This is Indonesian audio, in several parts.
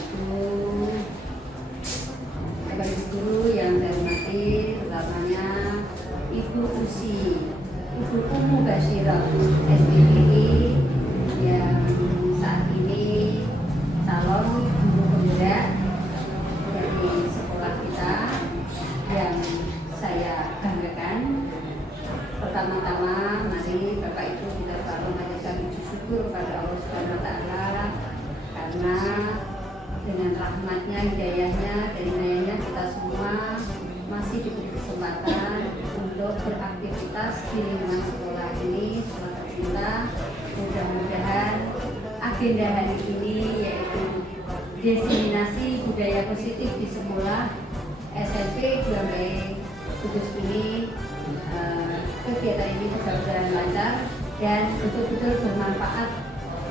Ibu, Bapak Ibu guru yang saya hormati, utamanya Ibu Usi, Ibu Umu Basyirah, SPPI yang saat ini calon guru penggerak dari sekolah kita yang saya banggakan. Pertama-tama, mari Bapak Ibu kita selalu mengajarkan puji syukur kepada Allah Subhanahu wa Ta'ala, karena dengan rahmatnya, hidayahnya, dan inayahnya kita semua masih diberi kesempatan untuk beraktivitas di lingkungan sekolah ini, sekolah tercinta. Mudah-mudahan agenda hari ini yaitu diseminasi budaya positif di sekolah SMP 2 Kudus ini, kegiatan ini bisa berjalan lancar dan betul-betul bermanfaat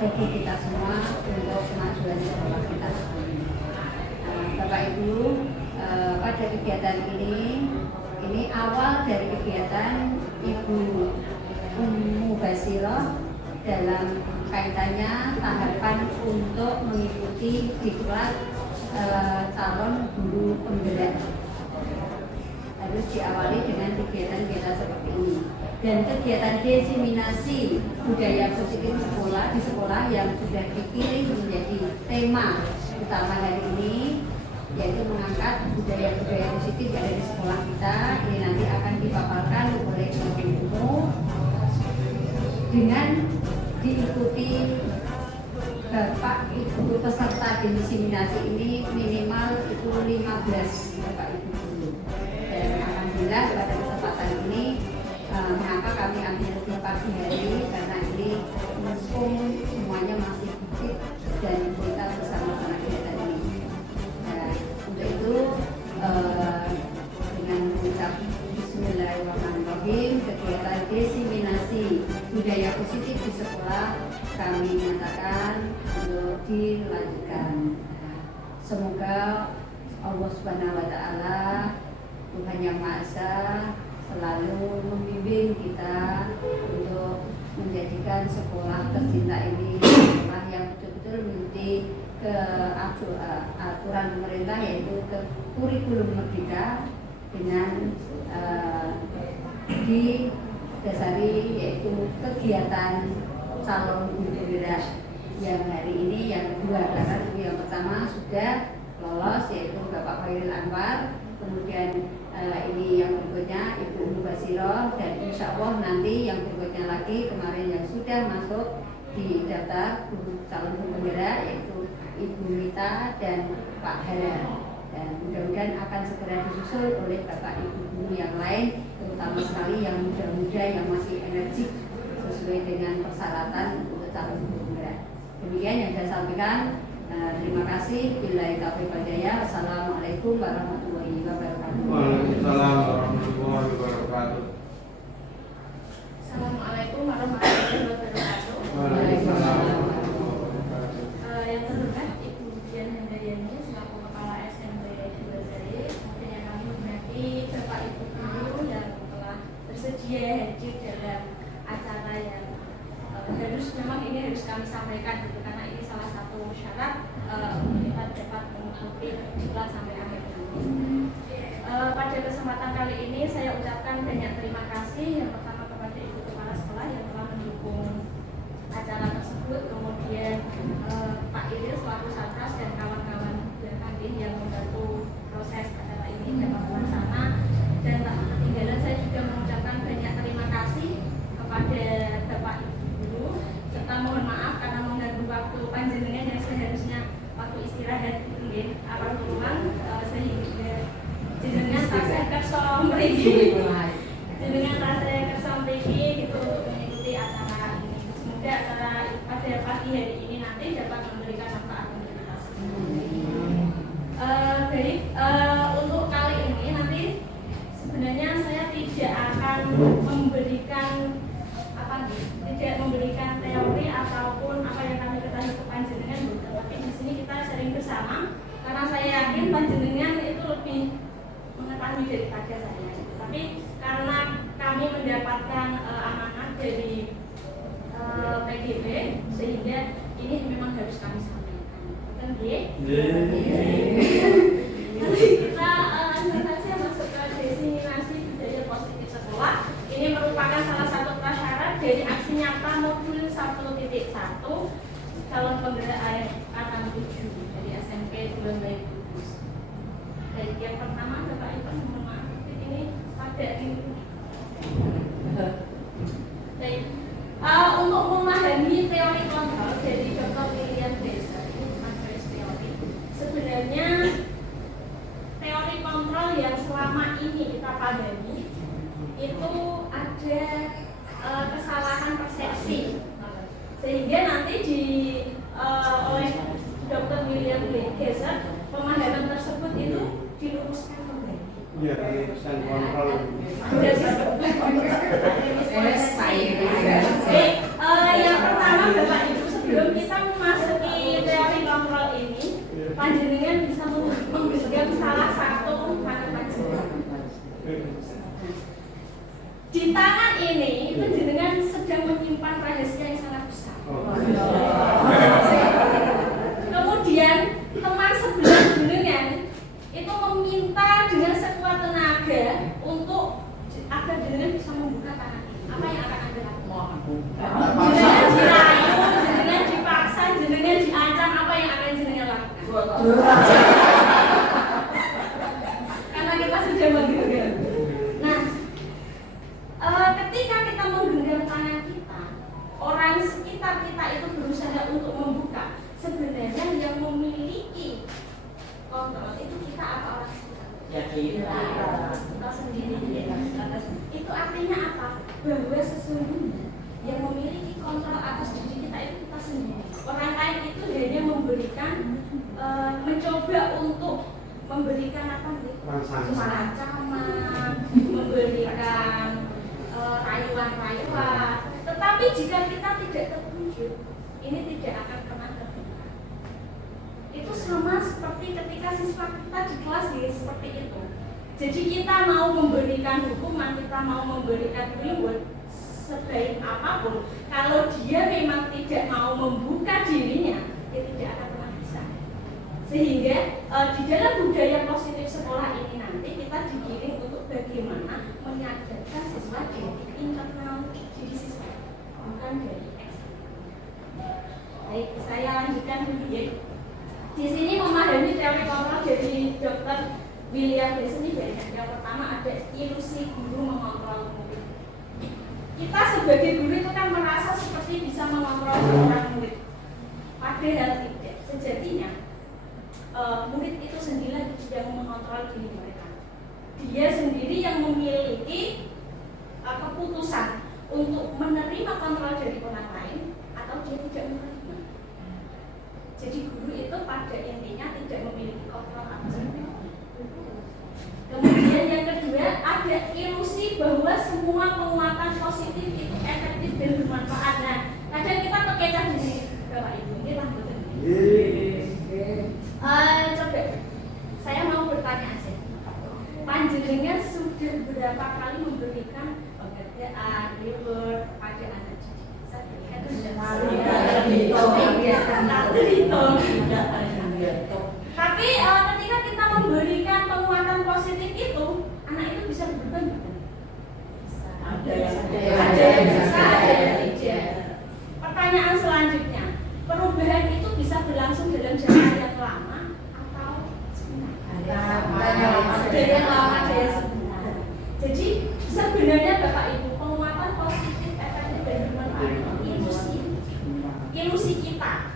bagi kita semua untuk kemajuan sekolah kita. Bapak Ibu, pada kegiatan ini awal dari kegiatan Ibu Umu Basyirah dalam kaitannya tahapan untuk mengikuti diklat calon guru penggerak. Harus diawali dengan kegiatan-kegiatan seperti ini, dan kegiatan diseminasi budaya positif di sekolah yang sudah dipilih menjadi tema utama hari ini, yaitu mengangkat budaya-budaya positif yang ada di sekolah kita. Ini nanti akan dipaparkan oleh guru dengan diikuti Bapak Ibu peserta diseminasi ini minimal itu 15 Bapak Ibu guru. Dan alhamdulillah pada kesempatan ini mengapa kami ambil di pagi hari, karena ini mumpung semuanya masih aktif dan kita bersama-sama kegiatan ini. Nah, untuk itu dengan mengucap Bismillahirrahmanirrahim, kegiatan diseminasi budaya positif di sekolah kami nyatakan untuk dilanjutkan. Semoga Allah Subhanahu wa Ta'ala, Tuhan Yang Maha Esa, selalu membimbing kita untuk menjadikan sekolah tercinta ini sekolah yang betul-betul mengikuti ke aturan pemerintah, yaitu ke kurikulum merdeka, dengan didasari yaitu kegiatan calon guru penggerak yang hari ini yang kedua, karena yang pertama sudah lolos yaitu Bapak Khairil Anwar, kemudian ini yang berikutnya Ibu Umu Basyirah, dan insya Allah nanti yang berikutnya lagi kemarin yang sudah masuk di daftar guru calon guru penggerak yaitu Ibu Mita dan Pak Hara, dan mudah-mudahan akan segera disusul oleh Bapak Ibu guru yang lain, terutama sekali yang muda-muda yang masih energik sesuai dengan persyaratan untuk calon guru penggerak. Demikian yang saya sampaikan. Terima kasih. Billahi taufiq wal hidayah. Assalamualaikum warahmatullahi wabarakatuh. Waalaikumsalam warahmatullahi wabarakatuh. Assalamualaikum warahmatullahi wabarakatuh. Waalaikumsalam. Yang terhormat Ibu Dian Handayani selaku Kepala SMP 2 Jari, kemudian yang kami hormati Bapak Ibu guru yang telah bersedia hadir dalam acara yang memang ini harus kami sampaikan gitu, karena ini salah satu syarat untuk kita dapat mengikuti diklat sampai akhir nanti. Pada kesempatan kali ini saya ucapkan banyak terima kasih yang pertama kepada Ibu Kepala Sekolah yang telah mendukung acara tersebut, kemudian Pak Iril selaku Satgas dan kawan-kawan dan kantin yang membantu proses acara ini dapat terlaksana, dan tak ketinggalan saya juga mengucapkan banyak terima kasih kepada Bapak Ibu guru, serta mohon maaf karena mengganggu waktu panjenengan yang seharusnya waktu istirahat waktu luang, sehingga jenengan tasih kersa mriki jenengan tasih kersa mriki gitu untuk mengikuti acara ini. Semoga acara pada pagi hari ini nanti dapat memberikan manfaat untuk kita semua. Baik, untuk kali ini nanti sebenarnya saya tidak akan memberikan tidak memberikan teori ataupun apa yang kami ketahui ke panjenengan, tapi di sini kita sharing bersama, karena saya yakin panjenengan itu lebih mengetahui daripada saya. Tapi karena kami mendapatkan amanah dari PGB, sehingga ini memang harus kami sampaikan. Dan Nanti kita saja masuk ke diseminasi budaya positif sekolah. Ini merupakan salah satu prasyarat dari aksi nyata modul 1.1 calon penggerak angkatan 7 dari SMP 2 Kudus. Dari yang pertama Bapak Ibu mohon maaf ini ada ini. Baik. Untuk memahami teori kontrol dari Dr. William Glaser, ini bukan teori. Sebenarnya teori kontrol yang selama ini kita pahami itu ada kesalahan persepsi, sehingga nanti oleh Dr. William Glaser pemahaman tersebut itu diluruskan kembali. Ya, pesan kontrol. Yang pertama Bapak Ibu, sebelum kita memasuki teori kontrol ini, panjenengan bisa menggenggam salah satu tanaman jiwa. Di tangan ini panjenengan sedang menyimpan rahasia yang sangat besar. Kemudian teman sebelah jenengan itu meminta dengan sekuat tenaga untuk agar jenengan bisa membuka tangan ini. Apa yang akan Anda lakukan? Jenengan dirayu, jenengan dipaksa, jenengan diancam, apa yang akan jenengan lakukan? Karena kita sudah menggenggam. Nah, ketika kita menggenggam tangan kita, orang sekitar kita itu berusaha untuk membuka. Sebenarnya yang memiliki kontrol itu kita atau orang sekitar? Ya Kita sendiri. Itu artinya apa? Bahwa sesungguhnya yang memiliki kontrol atas diri kita itu kita sendiri. Orang lain itu hanya memberikan, mencoba untuk memberikan apa nih? Ancaman, memberikan rayuan-rayuan. Tetapi jika kita tidak terwujud, ini tidak akan pernah terbuka. Itu sama seperti ketika siswa kita di kelas seperti itu. Jadi kita mau memberikan hukuman, kita mau memberikan reward sebaik apapun, kalau dia memang tidak mau membuka dirinya, dia tidak akan pernah bisa. Sehingga di dalam budaya positif sekolah ini nanti kita digiring untuk bagaimana menyadarkan siswa dari internal diri siswa, bukan dari eksternal. Baik, saya lanjutkan dulu ya. Di sini memahami teori kontrol dari Dr. William Glaser ini banyak. Yang pertama ada ilusi guru mengontrol murid. Kita sebagai guru itu kan merasa seperti bisa mengontrol seorang murid. Padahal tidak. Sejatinya murid itu sendiri yang mengontrol diri mereka. Dia sendiri yang memiliki keputusan untuk menerima kontrol dari orang lain atau dia tidak menerima. Jadi guru itu pada intinya tidak memiliki kontrol atas diri. Kemudian yang kedua ada ilusi bahwa semua penguatan positif itu efektif dan bermanfaat. Nah, kadang kita terkecoh di sini, Bapak Ibu, ini rambutnya. Coba, saya mau bertanya aja. Panjenengan sudah berapa kali memberikan pekerjaan, reward pada anak didik? Saya berikan Tapi ketika kita memberikan penguatan positif itu, anak itu bisa berubah bukan? Ada yang bisa, ada yang tidak. Pertanyaan selanjutnya, perubahan itu bisa berlangsung dalam jangka yang lama atau sebentar? Ada yang lama, ada yang sebentar. Jadi sebenarnya Bapak Ibu, penguatan positif efektif dan bermanfaat ilusi kita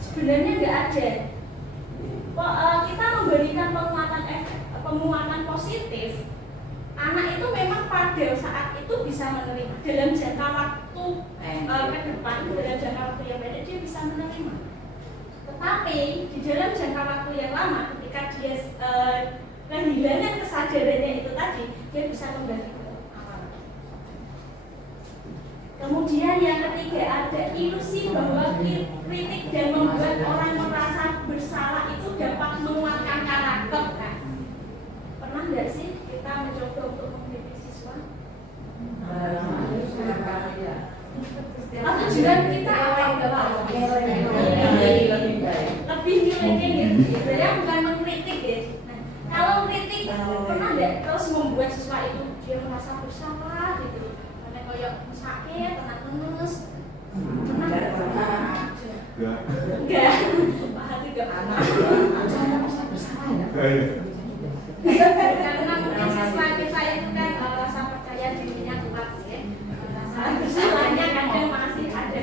sebenarnya nggak ada. Kita memberikan penguatan positif, anak itu memang pada saat itu bisa menerima dalam jangka waktu ke depan, dalam jangka waktu yang pendek dia bisa menerima. Tetapi di dalam jangka waktu yang lama, ketika dia kehilangan kesadarannya itu tadi, dia bisa kembali ke awal. Kemudian yang ketiga ada ilusi bahwa kritik dan membuat orang merasa bersalah itu dapat menguatkan karakter. Kan? Pernah nggak sih kita mencoba untuk mengkritik siswa? Tujuan kita apa? Lebih Sebenarnya bukan mengkritik ya. Nah, kalau kritik pernah nggak terus membuat siswa itu dia merasa bersalah gitu, karena kayak sakit, tenang-tenus, pernah nggak? Enggak. Pak Hati nggak pernah. Saya merasa bersalah ya. Karena mungkin siswa kita itu kan rasa percaya dirinya kuat ya. Rasa bersalahnya kadang masih ada.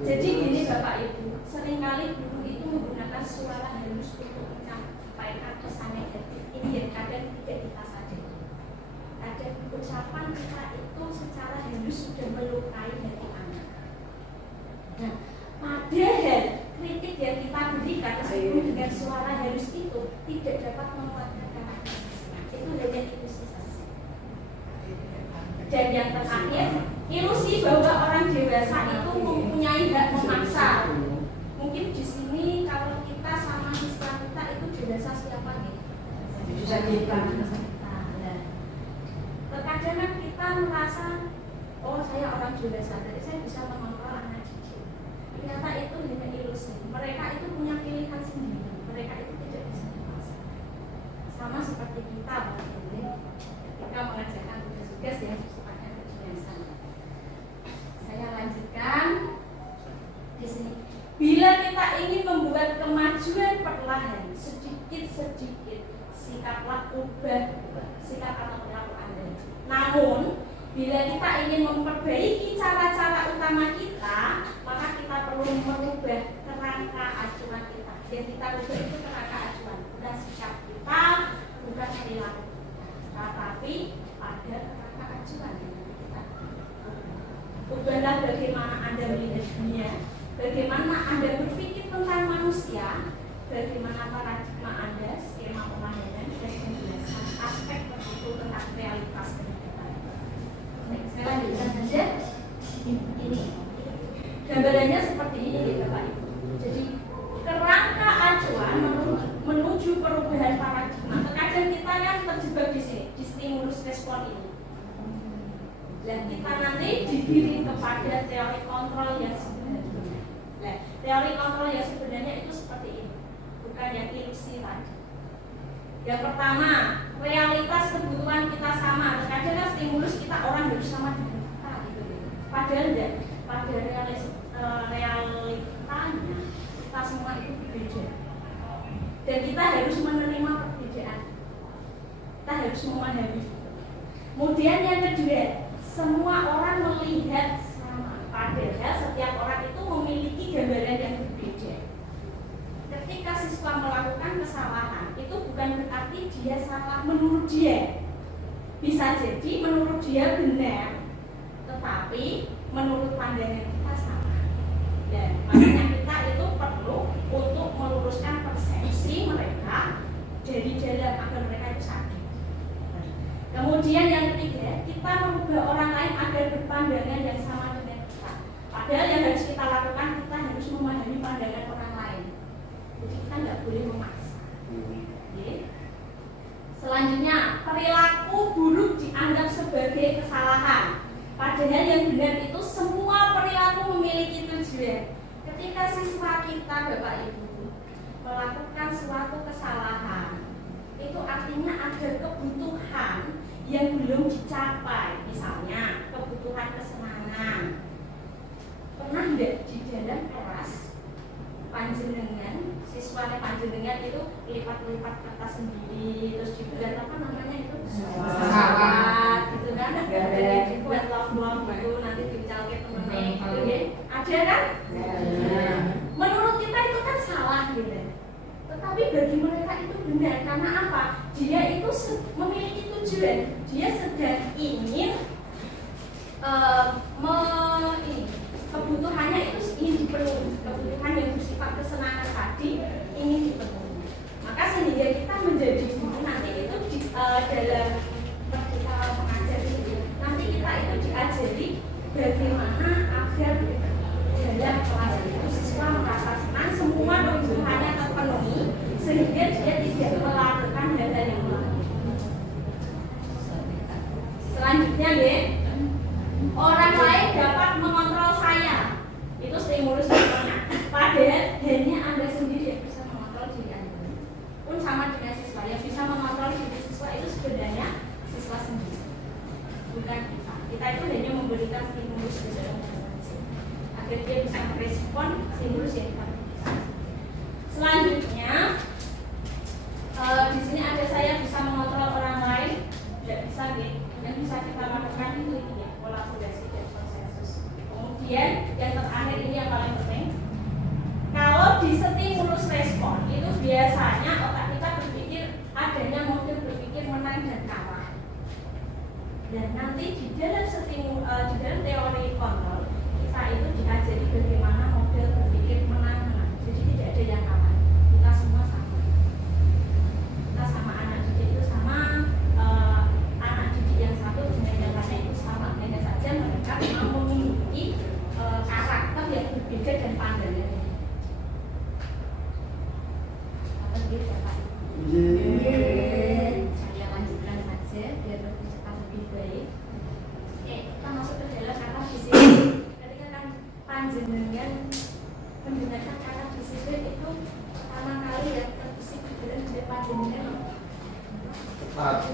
Jadi gini Bapak Ibu, seringkali guru itu menggunakan suara halus untuk menyampaikan pesan negatif. Ini yang kadang tidak kita sadari. Ada ucapan kita itu secara halus sudah melukai hati anak. Nah, padahal kritik yang kita berikan meskipun dengan suara halus itu tidak dapat menguatkan karakter siswa. Itu hanya ilusi saja. Dan yang terakhir, ilusi bahwa orang dewasa itu mempunyai hak memaksa. Mungkin di sini kalau kita sama siswa kita itu dewasa siapa nih? Bisa kita. Terkadang kita merasa, oh saya orang dewasa, jadi saya bisa mengontrol anak didik. Ternyata itu hanya ilusi. Mereka itu punya pilihan sendiri. Mereka itu tidak bisa dipaksa. Sama seperti kita, Pak Ini, ketika mengerjakan tugas-tugas yang sifatnya kebiasaan. Saya lanjutkan di sini. Bila kita ingin membuat kemajuan perlahan, sedikit-sedikit, sikaplah ubah sikap atau perilaku Anda. Namun, bila kita ingin memperbaiki cara-cara utama kita, maka kita perlu merubah kerangka acuan kita. Dan kita rubah itu kerangka acuan, bukan sikap kita, bukan perilaku kita, tapi pada kerangka acuan kita. Ubahlah bagaimana Anda melihat dunia, bagaimana Anda berpikir tentang manusia, bagaimana paradigma Anda, skema pemahaman dan penjelasan aspek tertentu tentang realitas kehidupan. Saya lanjutkan saja. Ini gambarannya seperti ini Bapak Ibu. Jadi kerangka acuan menuju perubahan paradigma. Terkadang kita kan terjebak di sini, di stimulus respon ini. Dan kita nanti digiring kepada teori kontrol yang sebenarnya. Nah, teori kontrol yang sebenarnya itu seperti ini, bukan yang ilusi tadi. Yang pertama, realitas kebutuhan kita sama. Terkadang kan stimulus kita orang harus sama dengan kita gitu. Padahal enggak. Pada realitanya kita semua itu berbeda. Dan kita harus menerima perbedaan. Kita harus memahami. Kemudian yang kedua, semua orang melihat sama. Padahal setiap orang itu memiliki gambaran yang berbeda. Ketika siswa melakukan kesalahan, itu bukan berarti dia salah menurut dia. Bisa jadi menurut dia benar, tetapi menurut pandangan kita salah. Dan makanya kita itu perlu untuk meluruskan persepsi mereka dari dalam agar mereka itu sadar. Kemudian yang ketiga, kita merubah orang lain agar berpandangan yang sama dengan kita. Padahal yang harus kita lakukan, kita harus memahami pandangan orang lain. Jadi kita nggak boleh memaksa. Okay. Selanjutnya, perilaku buruk dianggap sebagai kesalahan. Padahal yang benar itu semua perilaku memiliki tujuan. Ketika siswa kita, Bapak Ibu, melakukan suatu kesalahan, itu artinya ada kebutuhan yang belum dicapai. Misalnya, kebutuhan kesenangan. Pernah enggak di dalam kelas panjenengan, siswanya panjenengan itu lipat-lipat kertas sendiri, terus dibuat apa namanya itu? Pesawat gitu kan? Dibuat love-love gitu, nanti dicalke temennya gitu ya. Ada kan? Menurut kita itu kan salah gitu. Tetapi bagi mereka itu benar, karena apa? Dia itu memiliki tujuan. Dia sedang ingin kebutuhannya itu ingin dipenuhi. Kebutuhan yang bersifat kesenangan tadi ingin dipenuhi. Maka sehingga kita menjadi guru nanti itu dalam kita mengajar itu, nanti kita itu diajari bagaimana agar dalam kelas itu siswa merasa senang, semua kebutuhannya terpenuhi, sehingga dia tidak melakukan hal-hal yang melanggar. Dan nanti di dalam di dalam teori kontrol kita itu diajari bagaimana model berpikir menang-menang. Jadi tidak ada yang kalah. Kita semua sama. Kita sama anak didik itu sama, anak didik yang satu dengan yang lain itu sama. Hanya saja mereka memang memiliki karakter yang berbeda dan pandangan. Apa gitu Pak? Saya lanjutkan saja biar lebih cepat lebih baik. Kita masuk ke dalam kata disiplin. Ketika kan panjenengan menggunakan kata disiplin itu pertama kali yang terbesit di dalam diri panjenengan disiplin. Tepat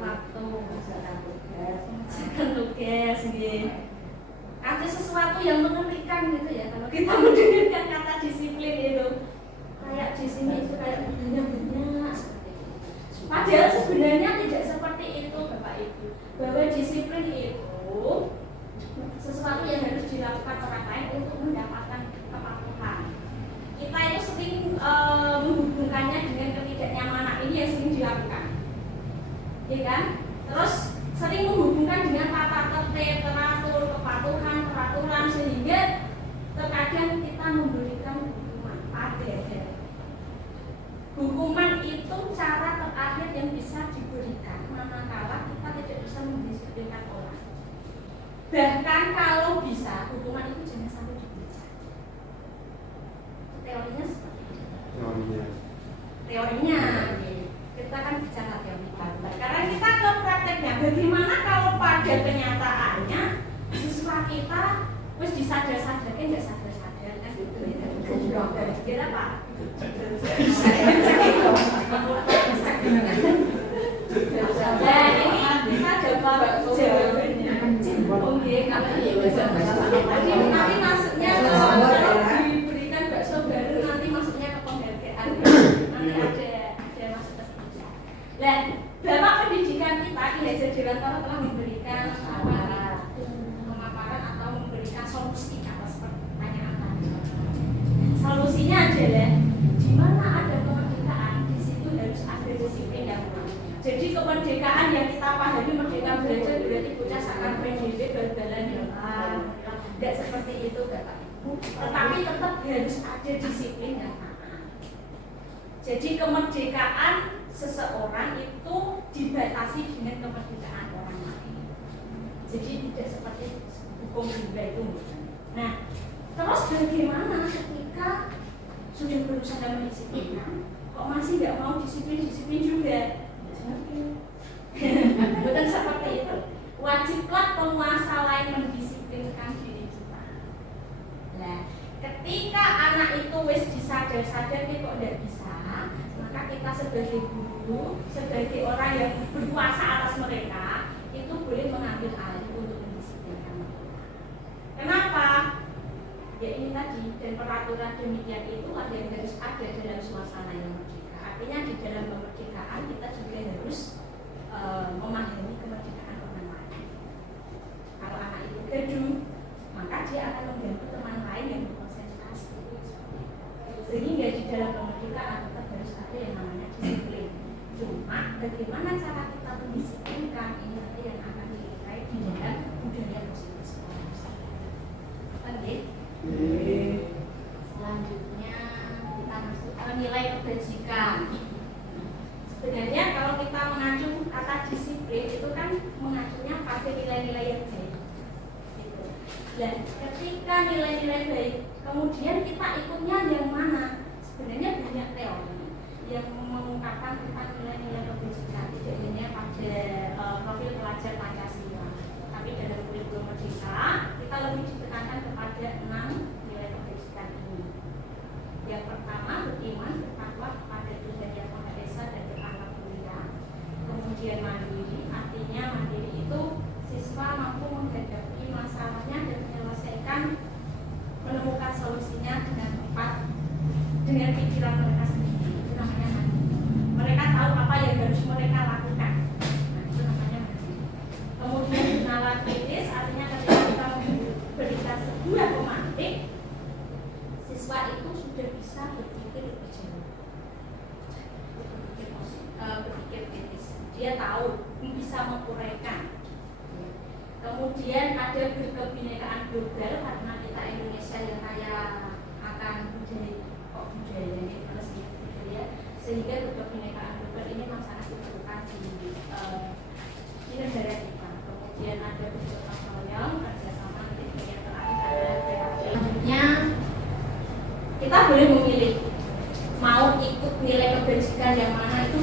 waktu, mengerjakan tugas, ada sesuatu yang mengerikan gitu ya kalau kita mendengarkan kata disiplin itu. Kayak di sini itu kayak banyak seperti itu. Padahal sebenarnya tidak seperti itu Bapak Ibu. Bahwa disiplin itu sesuatu yang harus dilakukan orang lain untuk mendapatkan kepatuhan. Kita itu sering menghubungkannya dengan ketidaknyamanan ini yang sering dilakukan, ya kan? Terus sering menghubungkan dengan tata tertib, teratur, kepatuhan, peraturan, sehingga terkadang kita memberikan hukuman. Ada. Hukuman itu cara terakhir yang bisa diberikan manakala kita tidak bisa mendisiplinkan orang. Bahkan kalau bisa, hukuman itu jangan sampai diberikan. Teorinya seperti itu. Teorinya. Kita kan bicara teori. Sekarang kita ke prakteknya. Bagaimana kalau pada kenyataannya siswa kita terus disadar-sadarkan nggak sadar-sadar kan gitu ya. Kira apa? Nah ini kita coba jawabannya. Oke, nanti masuknya kalau diberikan bakso baru nanti masuknya ke penghargaan. Nanti ada masuk ke situ. Dan Bapak pendidikan kita Ki Hajar Dewantara telah memberikan pemaparan atau memberikan solusi atas pertanyaan tadi. Solusinya adalah di mana ada kemerdekaan di situ harus ada disiplin yang kuat. Jadi kemerdekaan yang kita pahami merdeka belajar berarti bocah seakan PDB bal-balan tidak seperti itu Bapak Ibu. Tetapi tetap harus ada disiplin yang taat. Jadi kemerdekaan seseorang itu dibatasi dengan kemerdekaan orang lain. Jadi tidak seperti hukum rimba itu. Nah, terus bagaimana ketika sudah berusaha mendisiplinkan, kok masih nggak mau disiplin juga? Bukan seperti itu. Wajiblah penguasa lain mendisiplinkan diri kita. Nah, ketika anak itu wis disadar-sadar kok tidak bisa, maka kita sebagai guru, sebagai orang yang berkuasa atas mereka, itu boleh mengambil alih untuk mendisiplinkan mereka. Kenapa? Ya ini tadi, dan peraturan demikian itu ada yang harus ada dalam suasana yang merdeka. Artinya di dalam kemerdekaan kita juga harus memahami kemerdekaan orang lain. Kalau anak itu gaduh, maka dia akan membantu teman lain yang berkonsentrasi. Sehingga di dalam kemerdekaan tetap harus ada yang namanya disiplin. Cuma bagaimana cara kita mendisiplinkan ini nanti yang akan dinilai di dalam budaya positif sekolah. Oke. Selanjutnya kita masuk ke nilai kebajikan. Sebenarnya kalau kita mengacu kata disiplin itu kan mengacunya pada nilai-nilai yang baik. Gitu. Dan ketika nilai-nilai baik, kemudian kita ikutnya yang mana? Sebenarnya banyak teori yang mengungkapkan tentang nilai-nilai kebajikan. Tidak hanya pada profil pelajar Pancasila, tapi dalam kurikulum merdeka kita lebih ditekankan kepada 6 nilai kebajikan ini. Yang pertama, beriman, bertakwa kepada Tuhan Yang Maha Esa dan berakhlak mulia. Kemudian mandiri, artinya mandiri itu siswa mampu menghadapi masalahnya dan menyelesaikan, menemukan solusinya dengan tepat dengan pikiran mereka sendiri. Itu namanya mandiri. Mereka tahu apa yang harus mereka lakukan. Nah, itu namanya mandiri. Kemudian nalar kritis, artinya ketika kita memberikan sebuah pemantik, siswa itu sudah bisa berpikir lebih jauh, berpikir kita boleh memilih mau ikut nilai kebajikan yang mana, itu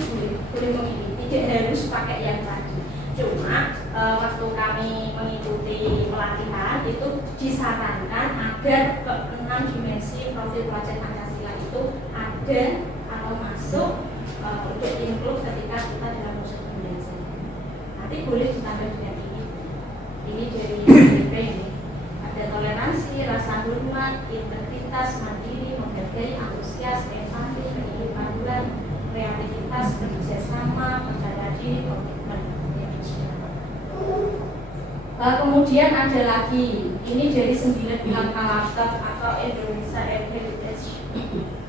boleh memilih, tidak harus pakai yang tadi. Cuma waktu kami mengikuti pelatihan itu disarankan agar ke-6 dimensi profil pelajar Pancasila itu ada atau masuk untuk include ketika kita dalam proses pembelajaran. Nanti boleh ditambah dengan ini dari BP ini. Ada toleransi, rasa hormat, integritas, mandiri, menghargai, antusias, empati, keadilan, kreativitas, kerjasama, percaya diri, komitmen. Kemudian ada lagi, ini dari 9 pilar karakter atau Indonesian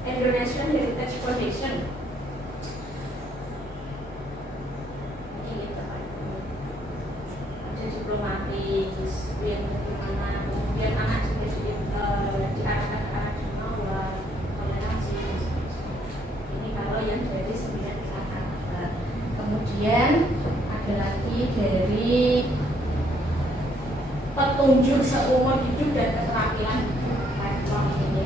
Heritage Foundation. Ada diplomatis, yang bagaimana, kemudian anak juga diarahkan ke arah bahwa toleransi. Ini kalau yang dari 9 pilar karakter. Kemudian ada lagi dari petunjuk seumur hidup dan keterampilan lifelong ini.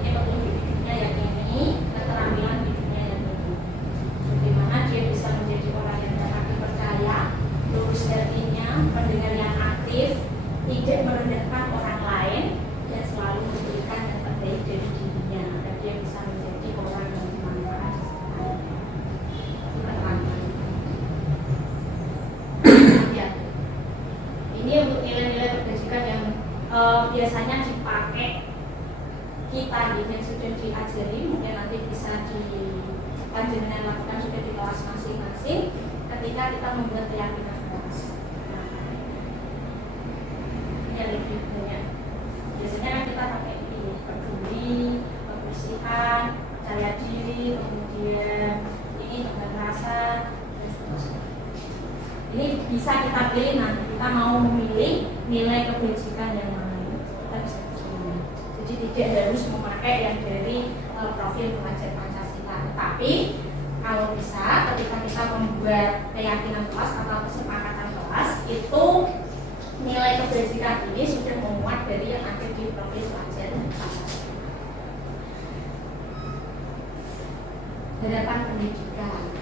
Ini petunjuk hidupnya yang ini, keterampilan hidupnya yang ini. Bagaimana dia bisa menjadi orang yang dapat dipercaya, lurus hatinya, pendengar yang aktif, tidak merendahkan orang lain, dan selalu memberikan yang terbaik dari dirinya, agar dia bisa menjadi orang yang bermanfaat di sekitarnya. Itu keterampilan. Ini untuk nilai-nilai kebajikan yang biasanya dipakai kita yang sudah diajari, mungkin nanti bisa panjenengan lakukan sudah di kelas masing-masing ketika kita membuat keyakinan kelas. Ini lebih banyak. Biasanya kan kita pakai ini peduli, kebersihan, percaya diri, kemudian ini tentang rasa, dan seterusnya. Ini bisa kita pilih nanti kita mau memilih nilai kebajikan yang mana, kita bisa pilih. Jadi tidak harus memakai yang dari profil pelajar Pancasila, tetapi kalau bisa ketika kita membuat keyakinan kelas atau kesepakatan kelas itu nilai kebajikan ini sudah memuat dari yang ada di profil pelajar Pancasila. Harapan pendidikan.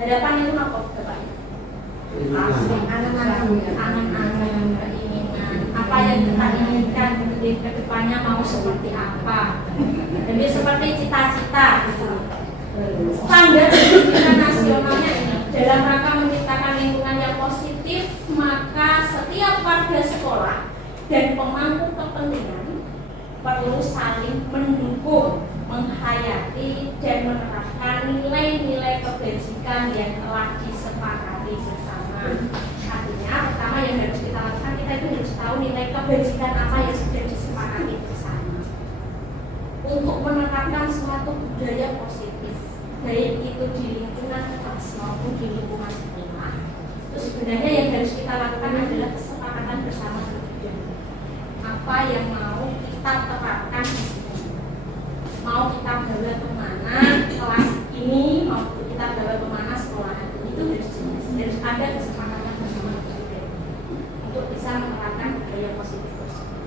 Harapan itu apa, Bapak? Angan-angan, keinginan, apa yang kita inginkan di kedepannya mau seperti apa, jadi seperti cita-cita. Standar pendidikan nasionalnya ini dalam rangka menciptakan lingkungan yang positif, maka setiap warga sekolah dan pemangku kepentingan perlu saling mendukung, menghayati dan menerapkan nilai-nilai kebajikan yang telah disepakati bersama. Artinya pertama yang harus kita lakukan, kita itu harus tahu nilai kebajikan apa yang sudah disepakati bersama untuk menerapkan suatu budaya positif, baik itu di lingkungan kelas maupun di lingkungan sekolah. Itu sebenarnya yang harus kita lakukan adalah kesepakatan bersama apa yang mau kita terapkan di sini, mau kita bawa kemana kelas ini, mau kita bawa kemana sekolah itu harus ada kesepakatan bersama untuk bisa menerapkan budaya positif tersebut.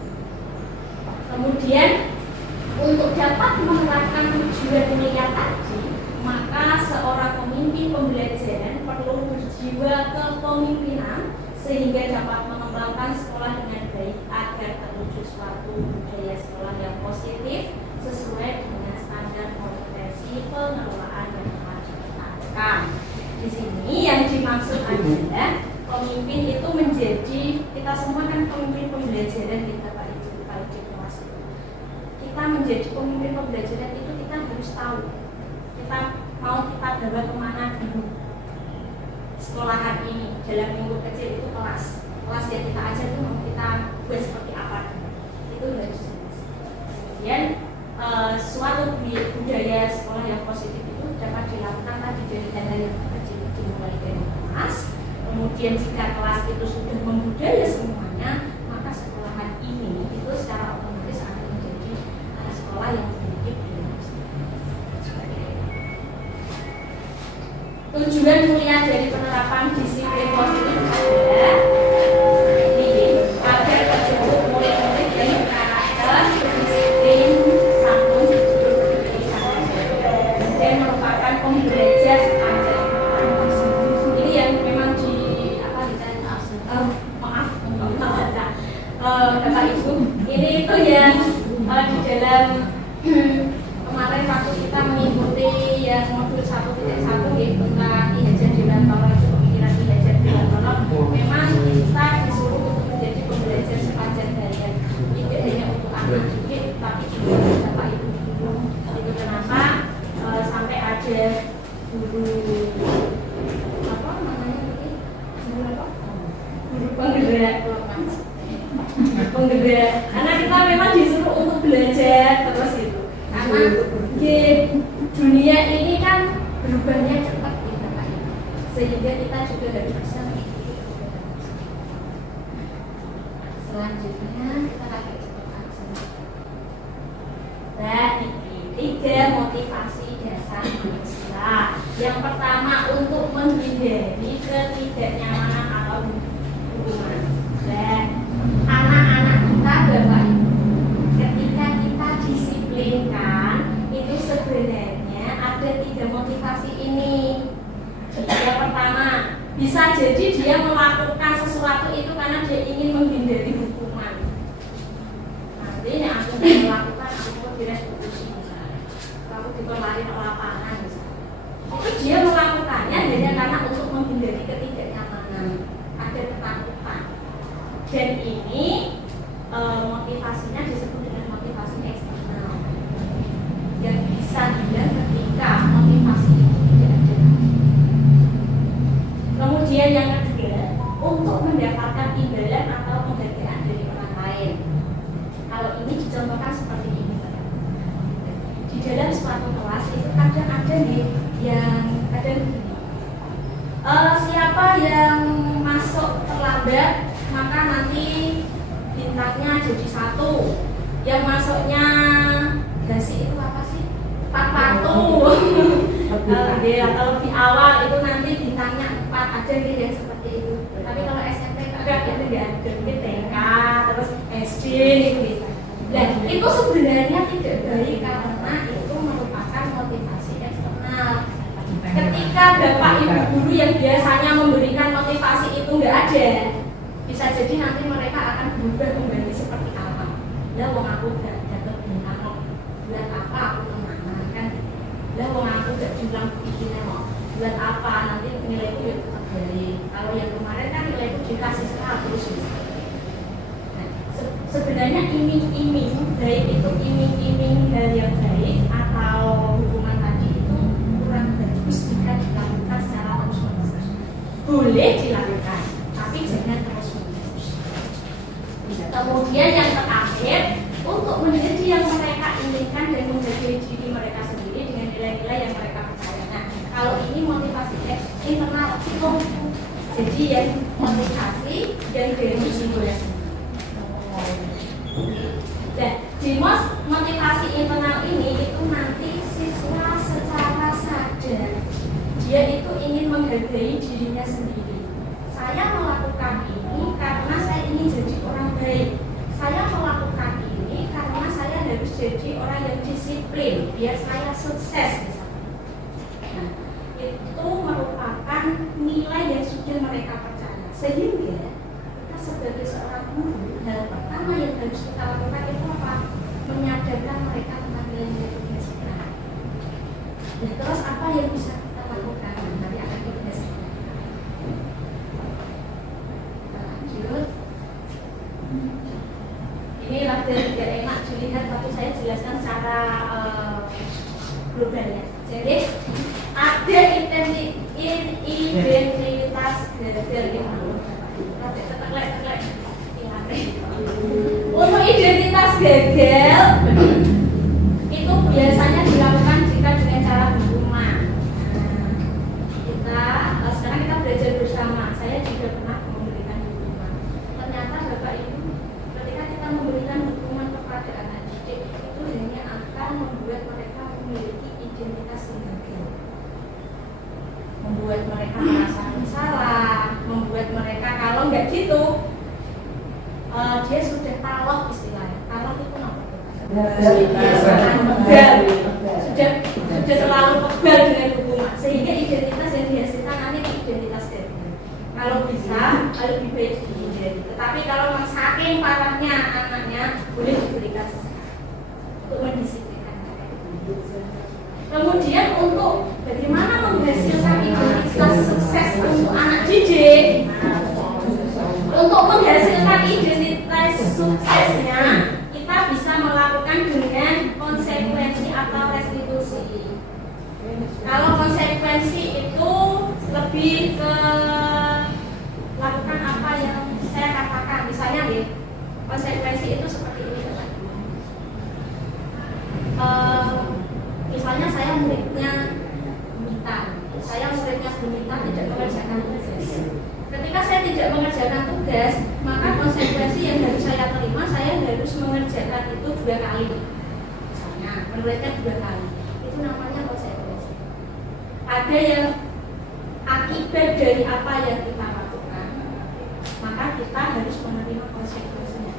Kemudian untuk dapat menerapkan tujuan mulia tadi, maka seorang pemimpin pembelajaran perlu berjiwa kepemimpinan sehingga dapat mengembangkan sekolah dengan baik agar terwujud suatu budaya sekolah yang positif sesuai dengan standar kompetensi pengelolaan yang telah ditetapkan. Di sini yang dimaksud adalah pemimpin itu menjadi, kita semua kan pemimpin pembelajaran kita Pak Ibu kalau di kelas. Kita menjadi pemimpin pembelajaran itu kita harus tahu kita mau kita bawa kemana dulu. Sekolahan ini dalam lingkup kecil itu kelas yang kita ajar itu mau kita buat seperti apa itu harus jelas. Kemudian suatu budaya sekolah yang positif itu dapat dilakukan tadi dari hal-hal yang kecil dimulai dari kelas. Kemudian jika kelas itu sudah membudaya semuanya, maka sekolahan ini itu secara otomatis akan menjadi sekolah yang memiliki budaya positif. Tujuan mulia dari penerapan disiplin positif adalah agar terbentuk murid-murid yang berkarakter, berdisiplin, santun, di dalam kemarin waktu kita mengikuti yang modul 1.1 tentang Ki-Hajar Dewantara itu pemikiran Ki-Hajar Dewantara, memang kita disuruh untuk menjadi pembelajar sepanjang hayat, tidak hanya untuk anak didik tapi juga untuk bapak ibu guru. Itu kenapa sampai ada guru apa namanya ini, guru apa? Guru penggerak, karena kita memang disuruh untuk belajar terus itu. Karena di dunia ini kan berubahnya cepat kita Pak, sehingga kita juga harus bisa mengikuti. Selanjutnya kita pakai cepat aja. Nah, ini 3 motivasi dasar manusia. Yang pertama untuk menghindari ketidaknyamanan atau hubungan. Dan anak-anak kita Bapak Ibu, ketika kita disiplinkan itu sebenarnya ada 3 motivasi ini. Yang pertama, bisa jadi dia melakukan sesuatu itu karena dia ingin menghindari hukuman. Nanti yang aku melakukan, aku mau direstitusi misalnya, aku dikelari ke lapangan misalnya. Itu dia melakukannya hanya karena untuk menghindari ketidaknyamanan, ada ketakutan. Dan ini motivasinya disebut dengan motivasi eksternal, yang bisa dilihat ketika motivasi itu tidak ada. Kemudian yang ketiga, untuk mendapatkan imbalan atau penghargaan dari orang lain. Kalau ini dicontohkan seperti ini, di dalam suatu kelas itu kadang ada nih yang kadang begini, siapa yang masuk terlambat maka nanti bintangnya jadi 1. Yang masuknya dasi itu apa sih? 4 patu. Kalau di awal itu nanti bintangnya 4, ada nih yang seperti itu. Tapi kalau SMP enggak, itu enggak ada. Ini TK, terus SD itu bisa. Nah, itu sebenarnya tidak baik karena itu merupakan motivasi eksternal. Ketika Bapak Ibu guru yang biasanya memberikan motivasi itu enggak ada, bisa jadi nanti mereka akan berubah kembali seperti apa. Lah wong aku gak dapat bintang kok, buat apa aku kemana kan? Lah wong aku gak dibilang bikinnya kok, buat apa nanti nilaiku ya tetap dari. Kalau yang kemarin kan nilaiku dikasih 100 misalnya. Nah, sebenarnya iming-iming, baik itu iming-iming hal yang baik atau hubungan tadi itu kurang bagus jika dilakukan secara terus-menerus. Boleh dilakukan, tapi jangan terus-menerus. Kemudian yang terakhir, untuk menjadi yang mereka inginkan dan menjadi diri mereka sendiri dengan nilai-nilai yang mereka percaya. Nah, kalau ini motivasi internal, jadi yang motivasi yang dari diri sendiri. Dan di motivasi internal ini itu nanti siswa secara sadar dia itu ingin menghargai dirinya sendiri. Saya melakukan ini karena saya ingin jadi orang baik. Saya melakukan ini karena saya harus jadi orang yang disiplin biar saya sukses misalnya. Nah, itu merupakan nilai yang sudah mereka percaya. Sehingga kita sebagai seorang guru, hal pertama yang harus kita lakukan itu apa? Menyadarkan mereka tentang nilai-nilai kedisiplinan. Nah, terus apa yang bisa kita lakukan? Nanti akan kita bahas. Lanjut. Ini rada tidak enak dilihat, tapi saya jelaskan secara globalnya. Jadi ada identitas gagal itu. Untuk identitas gagal itu biasanya dilakukan jika dengan cara hukuman. Sekarang kita belajar bersama. Saya juga pernah memberikan hukuman. Ternyata Bapak Ibu, ketika kita memberikan hukuman kepada anak didik, itu hanya akan membuat mereka memiliki identitas yang gagal, membuat mereka merasa bersalah, membuat mereka kalau nggak gitu dia sudah talok istilahnya. Talok itu apa? Sudah terlalu pegal dengan hukuman, sehingga identitas yang dihasilkan nanti identitas gagal. Kalau bisa lebih baik dihindari. Tetapi kalau saking parahnya anaknya, boleh diberikan sesaat. untuk mendisiplinkan. Kemudian untuk bagaimana menghasilkan identitas sukses untuk anak didik. Untuk menghasilkan identitas suksesnya, kita bisa melakukan dengan konsekuensi atau restitusi. Kalau konsekuensi itu lebih ke lakukan apa yang saya katakan. Misalnya nih, konsekuensi itu seperti ini. Misalnya saya muridnya Bumita, tidak mengerjakan tugas. Ketika saya tidak mengerjakan tugas, maka konsekuensi yang harus saya terima, saya harus mengerjakan itu 2 kali. Misalnya, menuliskan 2 kali. Itu namanya konsekuensi. Ada yang akibat dari apa yang kita lakukan, maka kita harus menerima konsekuensinya.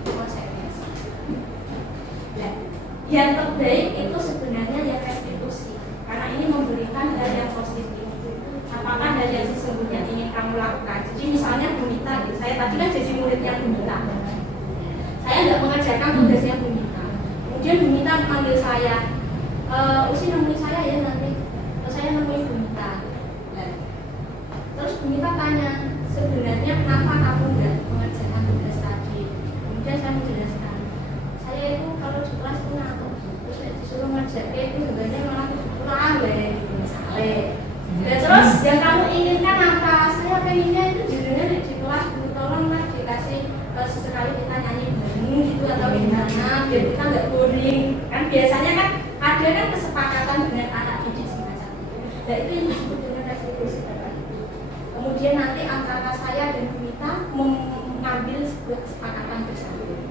Nah, yang terbaik itu sebenarnya yang restitusi, karena ini memberikan hal yang positif. Apakah hal yang sesungguhnya ingin kamu lakukan? Jadi misalnya Bumita, saya tadi kan jadi muridnya Bumita. Saya nggak mengerjakan tugasnya Bumita. Kemudian Bumita memanggil saya, Usi nemuin saya ya nanti. Terus saya nemuin Bumita. Terus Bumita tanya, sebenarnya kenapa kamu nggak mengerjakan tugas tadi? Kemudian saya menjelaskan, saya itu kalau di kelas itu ngantuk. Terus saya disuruh ngerjain itu sebenarnya malah kurang deh, misalnya. Dan terus yang kamu inginkan apa? Saya pengennya itu judulnya di kelas, tolonglah dikasih sesekali kita nyanyi bareng gitu atau gimana biar kita nggak boring. Kan biasanya kan ada kan kesepakatan dengan anak didik semacam itu. Dan itu yang disebut dengan restitusi tadi. Kemudian nanti antara saya dan Bumita mengambil sebuah kesepakatan bersama.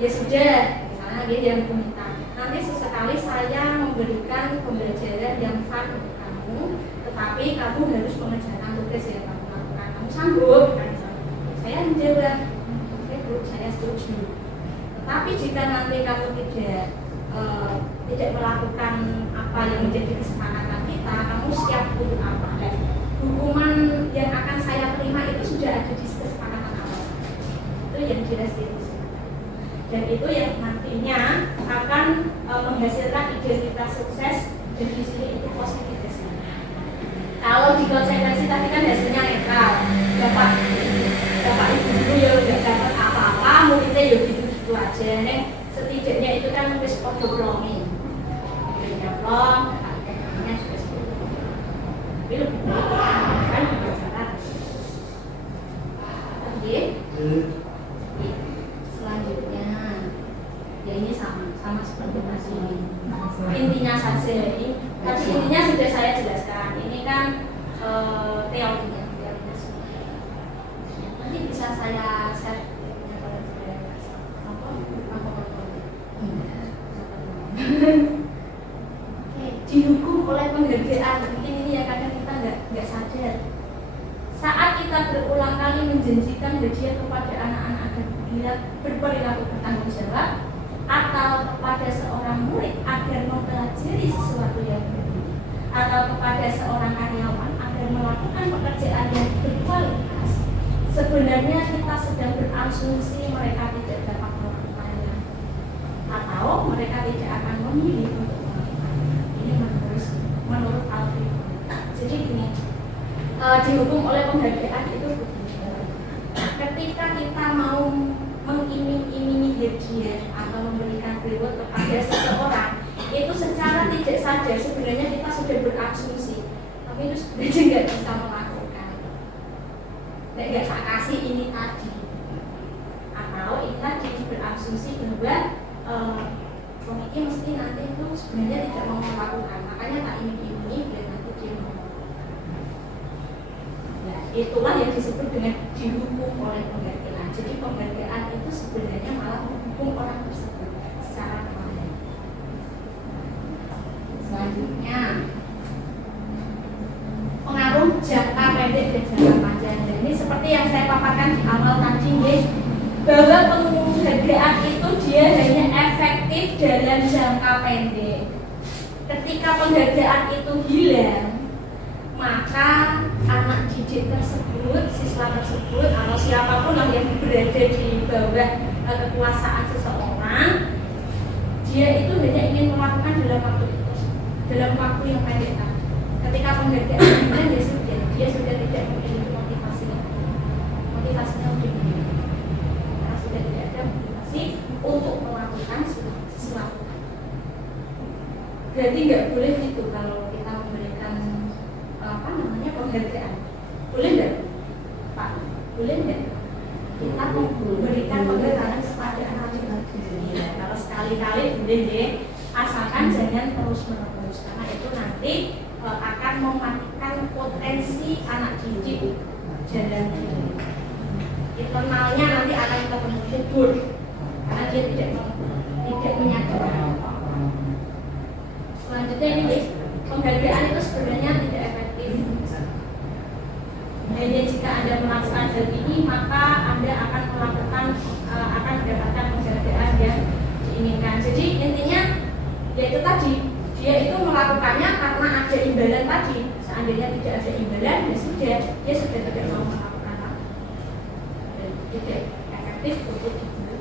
Ya sudah, misalnya dia yang Bumita. Nanti sesekali saya memberikan pembelajaran yang fun untuk kamu, tetapi kamu harus mengerjakan tugas yang kamu lakukan. Kamu sanggup? Kan? Saya menjawab, saya setuju. Tetapi jika nanti kamu tidak melakukan apa yang menjadi kesepakatan kita, kamu siap untuk apa? Dan hukuman yang akan saya terima itu sudah ada di kesepakatan awal. Itu yang direstitusi. Dan itu yang nantinya akan menghasilkan identitas sukses, dan di sini itu positif. Kalau di konsekuensi tadi kan hasilnya netral, bapak ibu guru ya nggak dapat apa-apa, muridnya ya gitu aja. Setidaknya itu kan wis podo plongi, muridnya plong, kakaknya sudah seperti itu. Tapi lebih baik kan pembelajaran. Oke. Selanjutnya, ya ini sama seperti tadi. Intinya saja ini, tadi intinya sudah saya jelaskan. Ini kan teorinya semua. Nanti bisa saya share dihukum oleh penghargaan. Mungkin ini ya kadang kita nggak sadar. Saat kita berulang kali menjanjikan hadiah kepada anak-anak agar dia berperilaku bertanggung jawab, atau kepada seorang murid agar mempelajari sesuatu yang baru, atau kepada seorang karyawan agar melakukan pekerjaan yang berkualitas, sebenarnya kita sedang berasumsi mereka tidak dapat melakukannya, atau mereka tidak akan memilih untuk melakukannya. Ini menurut Alfred. Jadi gini, dihukum oleh penghargaan itu begini. Ketika kita mau mengiming-imingi hadiah atau memberikan reward kepada seseorang, itu secara tidak sadar sebenarnya kita sudah berasumsi, tapi itu sebenarnya nggak bisa melakukan. Nggak tak kasih ini tadi, atau ini tadi berasumsi bahwa komiki mesti nanti itu sebenarnya tidak mau melakukan, makanya tak iming-imingi dan nanti dia mau. Nah, itulah yang disebut dengan dihukum oleh penghargaan. Jadi penghargaan itu sebenarnya malah menghukum orang tersebut secara permanen. Selanjutnya, pengaruh jangka pendek dan jangka panjang. Dan ini seperti yang saya paparkan di awal tadi, bahwa penghargaan itu dia hanya efektif dalam jangka pendek. Ketika penghargaan itu hilang, maka anak didik tersebut, siswa tersebut, atau siapapun yang berada di bawah kekuasaan seseorang, dia itu melakukan dalam waktu yang pendek kan. Ketika penghargaan dia sudah tidak memiliki motivasinya sudah hilang, karena sudah tidak ada motivasi untuk melakukan sesuatu. Berarti nggak boleh itu kalau kita memberikan penghargaan. Boleh nggak Pak? Boleh nggak kita memberikan penghargaan kepada anak ya, kalau sekali-kali boleh deh, asalkan jangan terus-menerus, karena itu nanti akan mematikan potensi anak didik jalan diri. Internalnya nanti akan ketemu subur karena dia tidak menyadari. Selanjutnya ini penghargaan itu sebenarnya tidak efektif. Hanya jika Anda melakukan hal ini, maka Anda akan mendapatkan penghargaan yang diinginkan. Jadi intinya yaitu tadi, dia itu melakukannya karena ada imbalan tadi. Seandainya tidak ada imbalan, dia sudah tidak mau melakukan lagi. Tidak efektif untuk itu.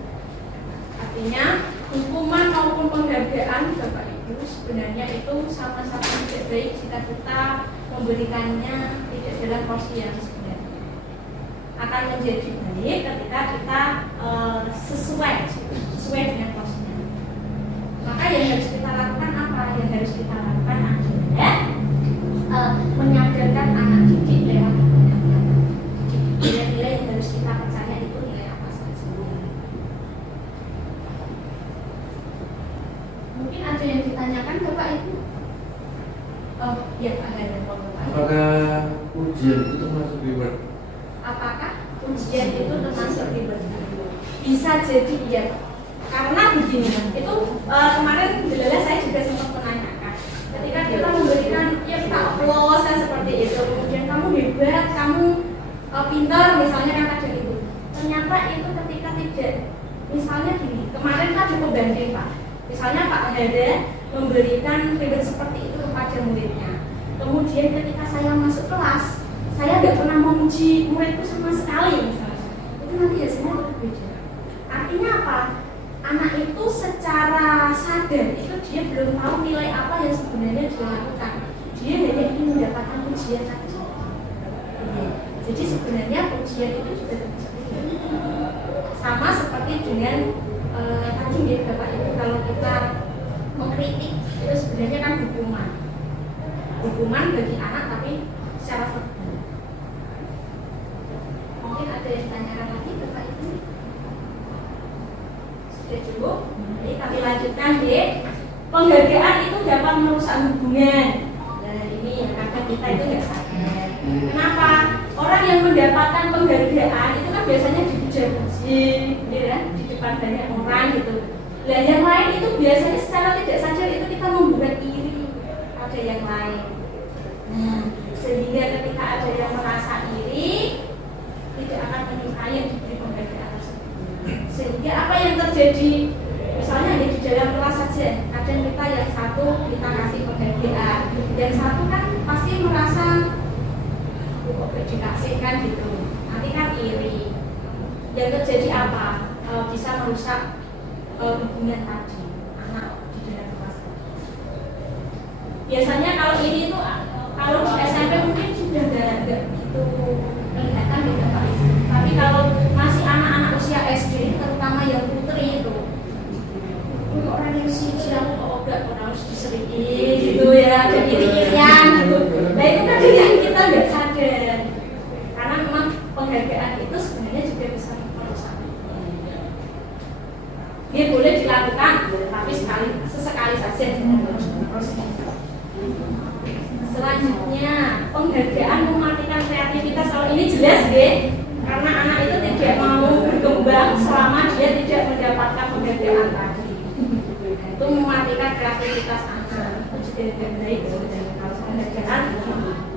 Artinya hukuman maupun penghargaan Bapak Ibu sebenarnya itu sama-sama tidak baik jika kita memberikannya tidak dalam porsi yang sebenarnya. Akan menjadi baik ketika kita sesuai dengan porsinya. Maka yang harus kita lakukan apa? Yang harus kita lakukan adalah menyadarkan anak didik lewat nilai-nilai yang harus kita percaya itu nilai apa saja. Mungkin ada yang ditanyakan Bapak Ibu? Oh ya, ada yang mau Bapak. Apakah ujian itu termasuk reward? Apakah ujian itu termasuk reward? Bisa jadi iya. Karena begini, itu kemarin jelas saya juga sempat menanyakan. Ketika kita memberikan, ya kita applause seperti itu, kemudian kamu hebat, kamu pintar, misalnya kata itu. Ternyata itu ketika tidak, misalnya gini, kemarin kan cukup banding Pak. Misalnya Pak Hada memberikan reward seperti itu kepada muridnya. Kemudian ketika saya masuk kelas, saya nggak pernah memuji muridku sama sekali misalnya. Itu nanti hasilnya berbeda. Artinya apa? Anak itu secara sadar itu dia belum tahu nilai apa yang sebenarnya dia lakukan. Dia hanya ingin mendapatkan pujian saja. Jadi sebenarnya pujian itu juga sama seperti dengan tadi ya Bapak Ibu, kalau kita mengkritik itu sebenarnya kan hukuman bagi anak tapi secara verbal. Mungkin ada yang tanyakan lagi Bapak Ibu? Sudah cukup? Jadi kami lanjutkan deh. Penghargaan itu dapat merusak hubungan. Nah ini yang kadang kita itu nggak sadar. Kenapa? Orang yang mendapatkan penghargaan itu kan biasanya dipuji-puji, ya, di depan banyak orang gitu. Nah yang lain itu biasanya secara tidak sadar itu kita membuat iri pada yang lain. Nah sehingga ketika ada yang merasa iri, tidak akan menyukai yang diberi penghargaan tersebut. Sehingga apa yang terjadi? Misalnya hanya di dalam kelas saja, kadang kita yang satu kita kasih penghargaan, yang satu kan pasti merasa kok dikasihkan gitu, nanti kan iri. Yang terjadi apa? Bisa merusak hubungan tadi anak di dalam kelas. Biasanya kalau ini tuh kalau di SMP mungkin sudah nggak gitu kelihatan beda Pak. Tapi kalau masih anak-anak usia SD, terutama yang putri itu, orang yang suci kok enggak harus diseriki gitu ya, ada iri-irian gitu. Nah itu kan yang kita nggak sadar, karena memang penghargaan itu sebenarnya juga bisa merusak. Dia boleh dilakukan, tapi sesekali saja, jangan terus-menerus. Selanjutnya, penghargaan mematikan kreativitas. Kalau ini jelas deh, karena anak itu tidak mau berkembang selama dia tidak mendapatkan penghargaan tadi. Itu mematikan kreativitas anak. Itu juga tidak baik sebenarnya kalau penghargaan.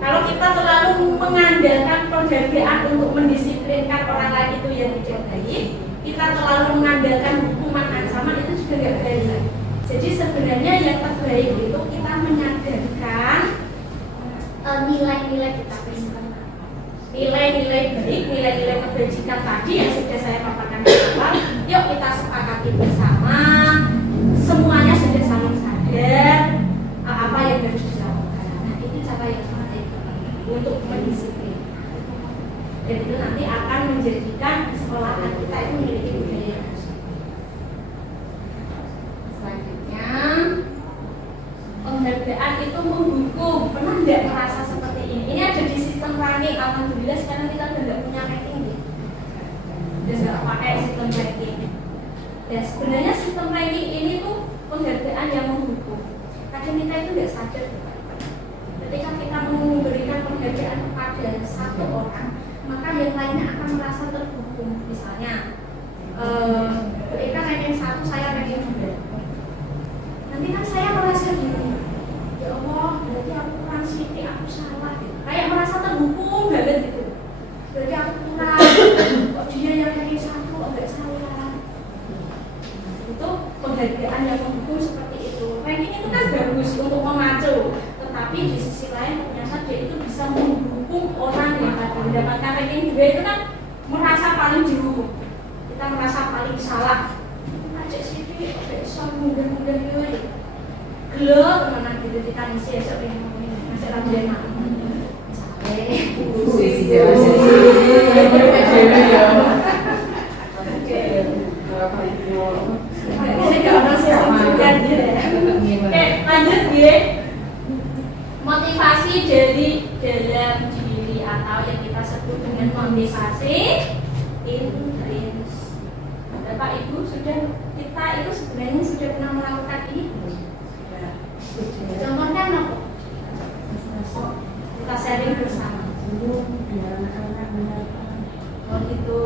Kalau kita terlalu mengandalkan penghargaan untuk mendisiplinkan orang lain itu yang tidak baik, kita terlalu mengandalkan hukuman ancaman itu juga tidak baik. Jadi sebenarnya yang terbaik itu kita menyadarkan nilai-nilai kita bersama. Nilai-nilai baik, nilai-nilai kebajikan tadi yang sudah saya paparkan di awal, yuk kita sepakati bersama. Semuanya sudah saling sadar. keadaan itu menghukum. Pernah nggak merasa seperti ini? Ini ada di sistem ranking. Alhamdulillah sekarang kita udah nggak punya ranking nih. Udah nggak pakai sistem ranking. Ya sebenarnya sistem ranking ini tuh penghargaan yang menghukum. Kadang kita itu nggak sadar. Ketika kita memberikan penghargaan kepada satu orang, maka yang lainnya akan merasa terhukum. Misalnya, Eka ranking 1, saya ranking 2. Nanti kan saya merasa gini, ya Allah, berarti aku kurang sedikit, aku salah gitu. Kayak merasa terhukum banget gitu. Berarti aku kurang, kok dia yang ranking 1, enggak saya. Itu penghargaan yang menghukum seperti itu. Ranking itu kan bagus untuk memacu, tetapi di sisi lain ternyata dia itu bisa menghukum orang yang tadi mendapatkan ranking 2 itu kan merasa paling dihukum. Kita merasa paling salah. Ajak sini, besok mudah-mudah yuk. Gelo temenan gitu kita ngisi esok ini masih lagi enak. Oke, lanjut ya. Motivasi dari dalam diri atau yang kita sebut dengan motivasi intrinsik. Bapak Ibu kita itu sebenarnya sudah pernah melakukan ini. Contohnya apa? Kita sharing bersama. Oh gitu,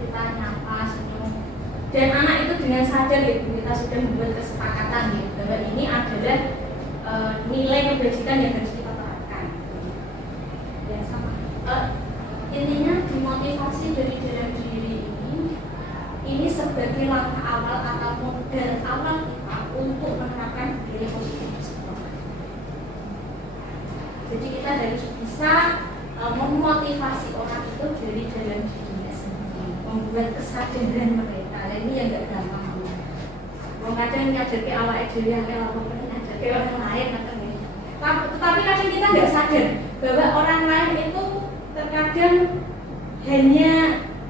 kita nyapa senyum. Dan anak itu dengan sadar gitu, kita sudah membuat kesepakatan gitu, bahwa ini adalah nilai kebajikan yang harus kita terapkan. Ya sama. Intinya dimotivasi dari dalam diri ini sebagai langkah awal atau modal awal kita untuk menerapkan budaya positif tersebut. Jadi kita harus bisa memotivasi orang itu dari dalam dirinya sendiri, membuat kesadaran mereka. Dan ini yang nggak gampang. Kadang ngajarke awake dhewe yang ngajarke orang lain atau ini. Tetapi kadang kita nggak sadar bahwa orang lain itu terkadang hanya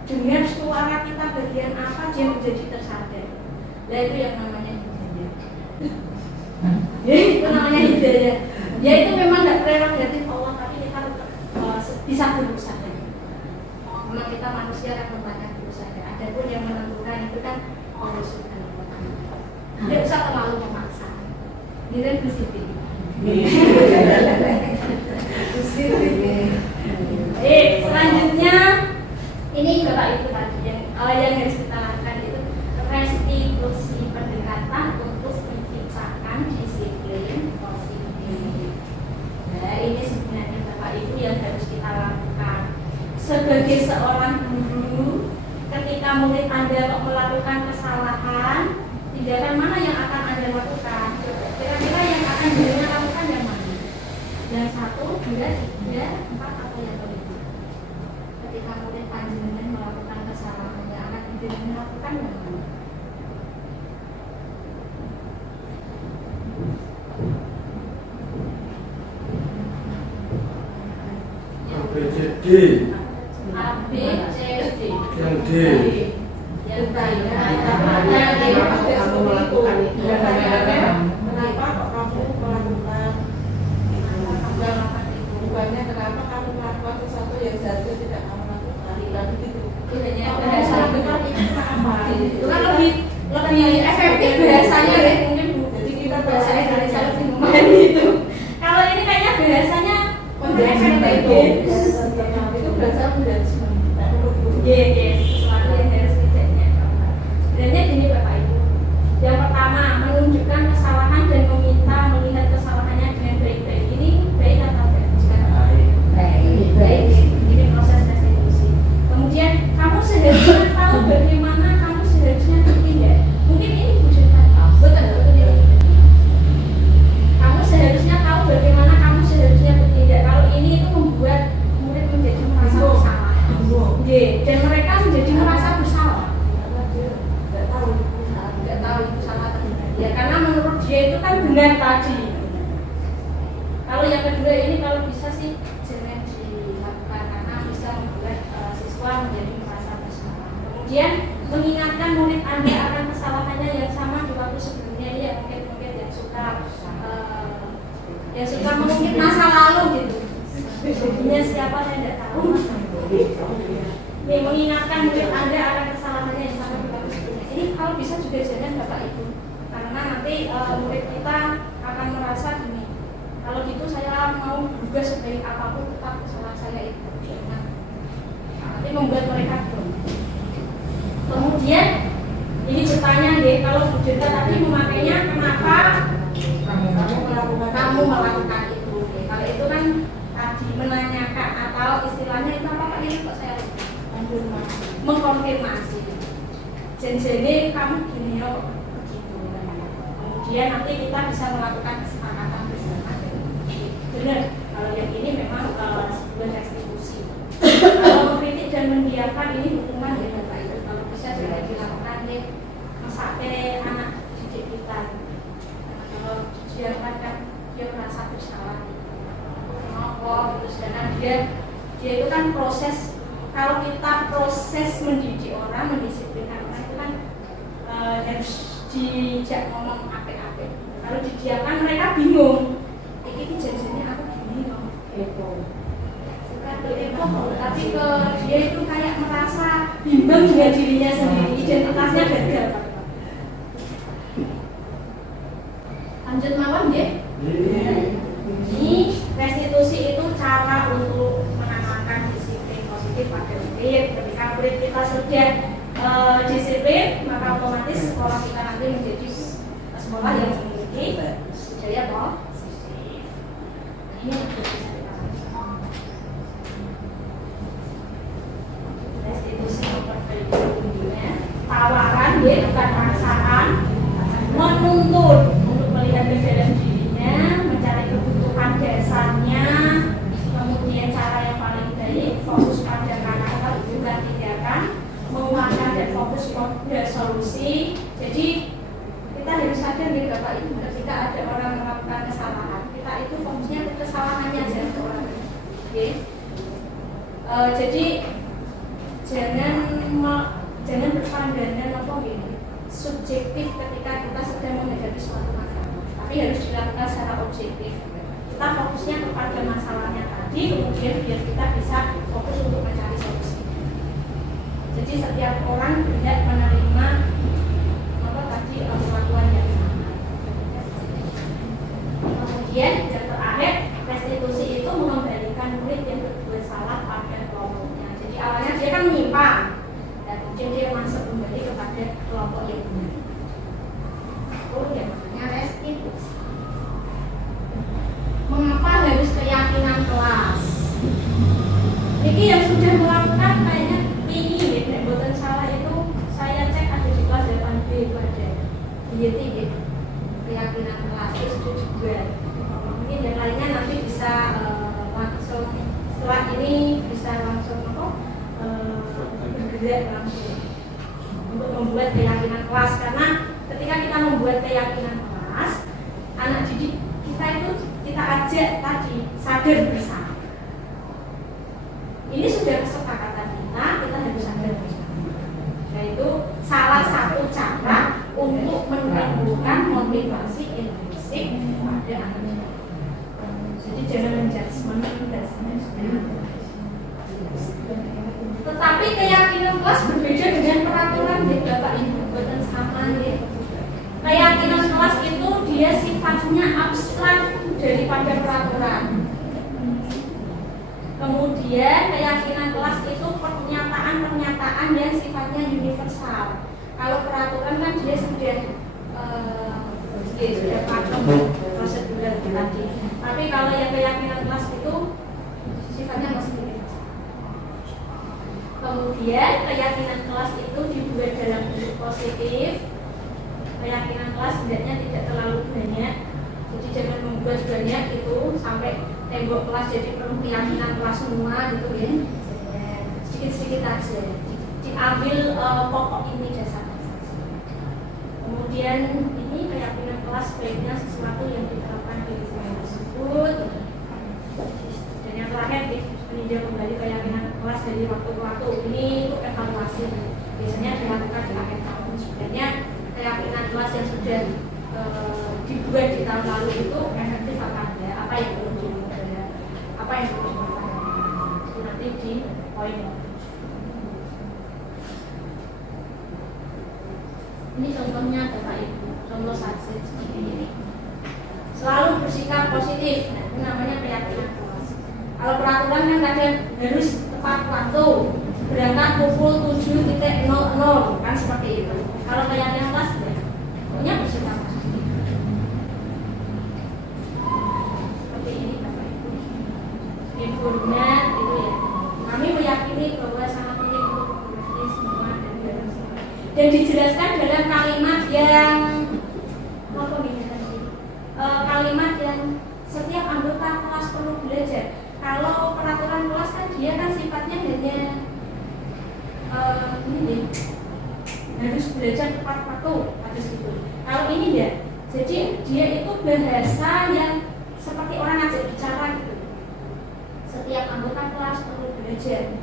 dengan suara kita bagian apa dia menjadi tersadar. Nah itu yang namanya hidayah. Ya itu namanya hidayah. Ya itu memang nggak prerogatif Allah, tapi kita bisa berusaha. Memang kita manusia akan melakukan berusaha. Adapun yang menentukan itu kan Allah Subhanahu wa Ta'ala. Tidak usah terlalu memaksa. Ini kan positif. Selanjutnya ini Bapak Ibu tadi yang harus kita lakukan itu restitusi pendekatan untuk menciptakan disiplin positif. Nah ini sebenarnya Bapak Ibu yang harus kita lakukan sebagai seorang guru. Ketika murid Anda melakukan kesalahan, tindakan mana yang akan Anda lakukan? Kira-kira yang akan dirinya lakukan yang mana? Yang 1, 2, 3, 4 atau yang kelima? Ketika murid panjenengan melakukan kesalahan, yang akan dirinya lakukan yang mana? ABCD. A, B, C, D. Yang D. Yang D. Kamu melakukan itu. Kenapa kok kamu melakukan? Bukannya kenapa kamu melakukan sesuatu yang seharusnya tidak kamu lakukan? Dan begitu. Itu hanya bahasa benar itu kan lebih efektif bahasanya ya mungkin Bu. Jadi kita bahasa Indonesia lebih memahami itu. Kalau ini kayaknya bahasanya efektif. Itu bahasa mudah Iya, sesuatu yang harus dijaga. Sebenarnya gini Bapak Ibu. Yang pertama, menunjukkan kesalahan dan meminta melihat kesalahannya dengan baik-baik. Ini baik atau baik? Baik. Ini proses restitusi. Kemudian kamu seharusnya tahu bagaimana kamu seharusnya bertindak. Mungkin ini bukan betul. Kamu seharusnya tahu bagaimana kamu seharusnya bertindak. Kalau ini itu membuat murid menjadi merasa bersalah. Dan mereka menjadi merasa bersalah. Nggak tahu itu salah atau tidak. Ya karena menurut dia itu kan benar tadi. Kalau yang kedua ini kalau bisa sih jangan dilakukan karena bisa membuat siswa menjadi merasa bersalah. Kemudian mengingatkan murid Anda akan kesalahannya yang sama di waktu sebelumnya. Ini ya mungkin yang suka jadinya siapa saya tidak tahu. Nih, mengingatkan murid Anda akan kesalahannya yang sangat berlaku sebelumnya. Ini kalau bisa juga jangan Bapak Ibu, karena nanti murid kita akan merasa gini, kalau gitu saya mau juga sebaik apapun tetap kesalahan saya itu jangan. Nanti membuat mereka down. Kemudian ini bertanya deh, kalau Bu Dirga tadi memakainya kenapa kamu melakukan itu? Kalau itu kan tadi menanyakan atau istilahnya itu apa Pak? Ini kok saya mengkonfirmasi. Jadi kamu gini ya begitu. Kemudian nanti kita bisa melakukan kesepakatan bersama. Benar. Kalau yang ini memang sebuah restitusi. Kalau mengkritik dan mendiamkan ini hukuman ya Bapak Ibu. Kalau bisa juga dilakukan ya sampai anak didik kita. Kalau didiamkan kan dia merasa bersalah. Kenapa? Terus karena dia itu kan proses. Kalau kita proses mendidik orang, mendisiplinkan orang itu kan harus dijak ngomong apik-apik. Kalau didiamkan mereka bingung. Ini janjinya aku gini loh. Bukan itu, tapi ke dia itu kayak merasa bimbang dengan dirinya sendiri, identitasnya gagal. Lanjut mawon ya. Ini restitusi itu cara untuk menanamkan disiplin positif pada murid. Ketika murid kita sudah disiplin, maka otomatis sekolah kita nanti menjadi sekolah yang memiliki budaya positif. Ini restitusi berikutnya tawaran ya, bukan paksaan, menuntut untuk melihat ke dalam dirinya, mencari kebutuhan dasarnya, kemudian cara yang paling baik, fokus pada karakter bukan tindakan, menguatkan dan fokus pada solusi. Jadi kita harus sadar nih Bapak Ibu, ketika ada orang melakukan kesalahan, kita itu fokusnya ke kesalahannya aja ke orang. Oke. Jadi jangan berpandangan apa gini subjektif ketika kita sedang menghadapi suatu masalah, tapi harus dilakukan secara objektif. Kita fokusnya kepada masalahnya tadi, kemudian biar kita bisa fokus untuk mencari solusi. Jadi setiap orang berhak menerima apa tadi perlakuan yang sama. Kemudian yang terakhir, restitusi itu mengembalikan murid yang berbuat salah pada kelompoknya. Jadi awalnya dia kan menyimpang, dan kemudian dia masuk kembali kepada kelompok yang benar. Itu yang namanya restitusi. Mengapa harus keyakinan kelas? Ini yang sudah melakukan kayaknya ini ya, buatan salah itu saya cek ada di kelas 8B itu ada di keyakinan kelas itu juga. Mungkin yang lainnya nanti bisa langsung setelah ini bisa langsung bergerak langsung untuk membuat keyakinan kelas, karena ketika kita membuat keyakinan kelas, anak didik kita itu kita ajak tadi sadar bersama. Ini sudah kesepakatan kita harus sadar bersama. Yaitu salah satu cara untuk menimbulkan motivasi intrinsik pada anak. Jadi jangan menjudgment dasarnya. Tetapi keyakinan kelas berbeda dengan peraturan di Bapak Ibu, buatan sama ya. Keyakinan kelas itu dia sifatnya abstrak daripada peraturan. Kemudian keyakinan kelas itu pernyataan-pernyataan yang sifatnya universal. Kalau peraturan kan dia sudah pakem prosedural tadi. Tapi kalau yang keyakinan kelas itu sifatnya masih universal. Kemudian keyakinan kelas itu dibuat dalam bentuk positif. Keyakinan kelas sebenarnya tidak terlalu banyak. Jadi jangan membuat banyak itu sampai tembok kelas jadi penuh keyakinan kelas semua gitu ya. Sedikit-sedikit aja. Diambil pokok ini dasarnya. Kemudian ini keyakinan kelas baiknya sesuatu yang diterapkan di sekolah tersebut. Dan yang terakhir meninjau kembali keyakinan kelas dari waktu ke waktu. Ini untuk evaluasi. Biasanya dilakukan di akhir tahun. Sebenarnya keyakinan kelas yang sudah dibuat di tahun lalu itu efektif apa enggak? Apa yang perlu diubah? Apa yang perlu diubah? di poin 7. Ini contohnya Bapak Ibu, contoh saksi seperti ini. Selalu bersikap positif, nah, itu namanya keyakinan kelas. Kalau peraturan kan kadang harus tepat waktu, berangkat pukul 7.00 kan seperti itu. Kalau keyakinan kelas ya, pokoknya bersikap positif. Seperti ini Bapak Ibu. Infonya itu ya. Kami meyakini bahwa sangat penting untuk mengerti semua dan dijelaskan dalam kalimat yang apa nih? Kalimat yang setiap anggota kelas perlu belajar. Kalau peraturan kelas kan dia kan sifatnya hanya ini harus belajar tepat waktu harus itu. Kalau ini ya, jadi dia itu bahasa yang seperti orang ngajak bicara gitu. Setiap anggota kelas perlu belajar.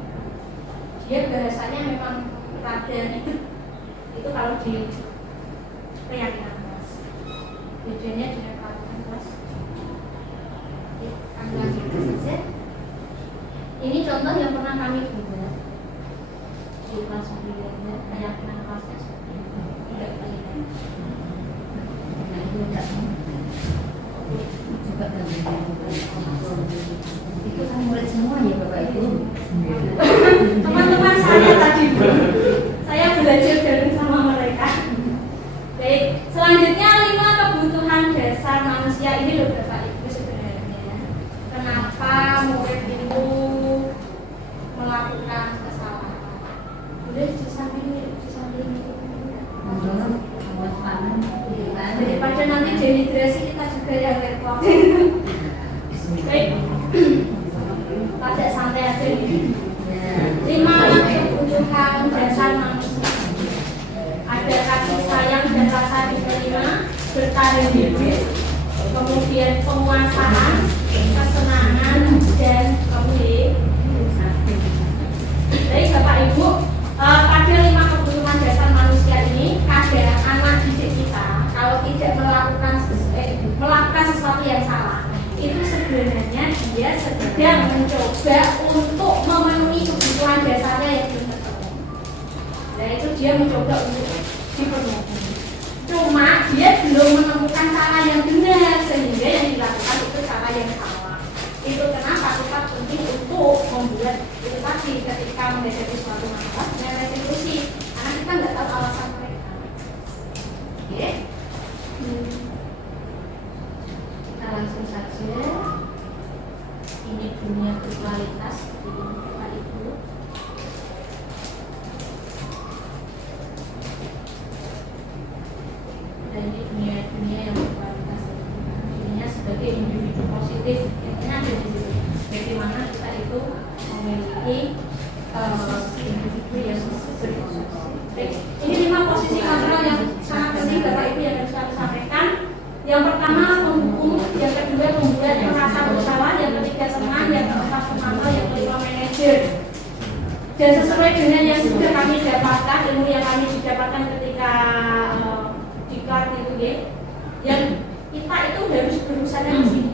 Dia bahasanya memang rada hidup. Itu kalau di keyakinan kelas. Bedanya dengan peraturan kelas. Ambil kita saja. Ini contoh yang pernah kami buat di kelas sebelumnya, keyakinan kelasnya seperti ini. Tidak kelihatan. Nah, itu enggak coba itu kan murid semua ya Bapak Ibu. Teman-teman saya tadi saya belajar bareng sama mereka. Baik, selanjutnya 5 kebutuhan dasar manusia ini loh Bapak Ibu sebenarnya. Kenapa murid itu melakukan kesalahan? Udah di samping itu. Daripada nanti dehidrasi kita juga yang repot. Baik, pada santai aja nih. 5 kebutuhan dasar manusia. Ada kasih sayang dan rasa diterima, bertahan hidup, kemudian penguasaan, kesenangan, dan kemudian. Baik Bapak Ibu, pada 5 kebutuhan dasar manusia ini ada anak didik kita kalau tidak melakukan sesuatu yang salah, itu sebenarnya dia sedang mencoba untuk memenuhi kebutuhan dasarnya yang belum terpenuhi. Nah itu dia mencoba untuk dipenuhi. Cuma dia belum menemukan cara yang benar sehingga yang dilakukan itu cara yang salah. Itu kenapa kita penting untuk membuat itu tadi ketika menghadapi suatu masalah dengan restitusi, karena kita nggak tahu alasan mereka. Oke? Kita langsung saja. Ini dunia berkualitas di Bapak Ibu. Dan ini dunia yang berkualitas. Dirinya sebagai individu positif. Intinya ada di situ. Bagaimana kita itu memiliki individu yang berkualitas. Baik, ini 5 posisi kontrol yang sangat penting Bapak Ibu yang harus kami sampaikan. Yang pertama menghukum, yang kedua membuat merasa bersalah, yang ketiga tenang, yang keempat pemantau, yang kelima manajer. Dan sesuai dengan yang sudah kami dapatkan, ilmu yang kami didapatkan ketika diklat itu ya, yang kita itu harus berusaha di sini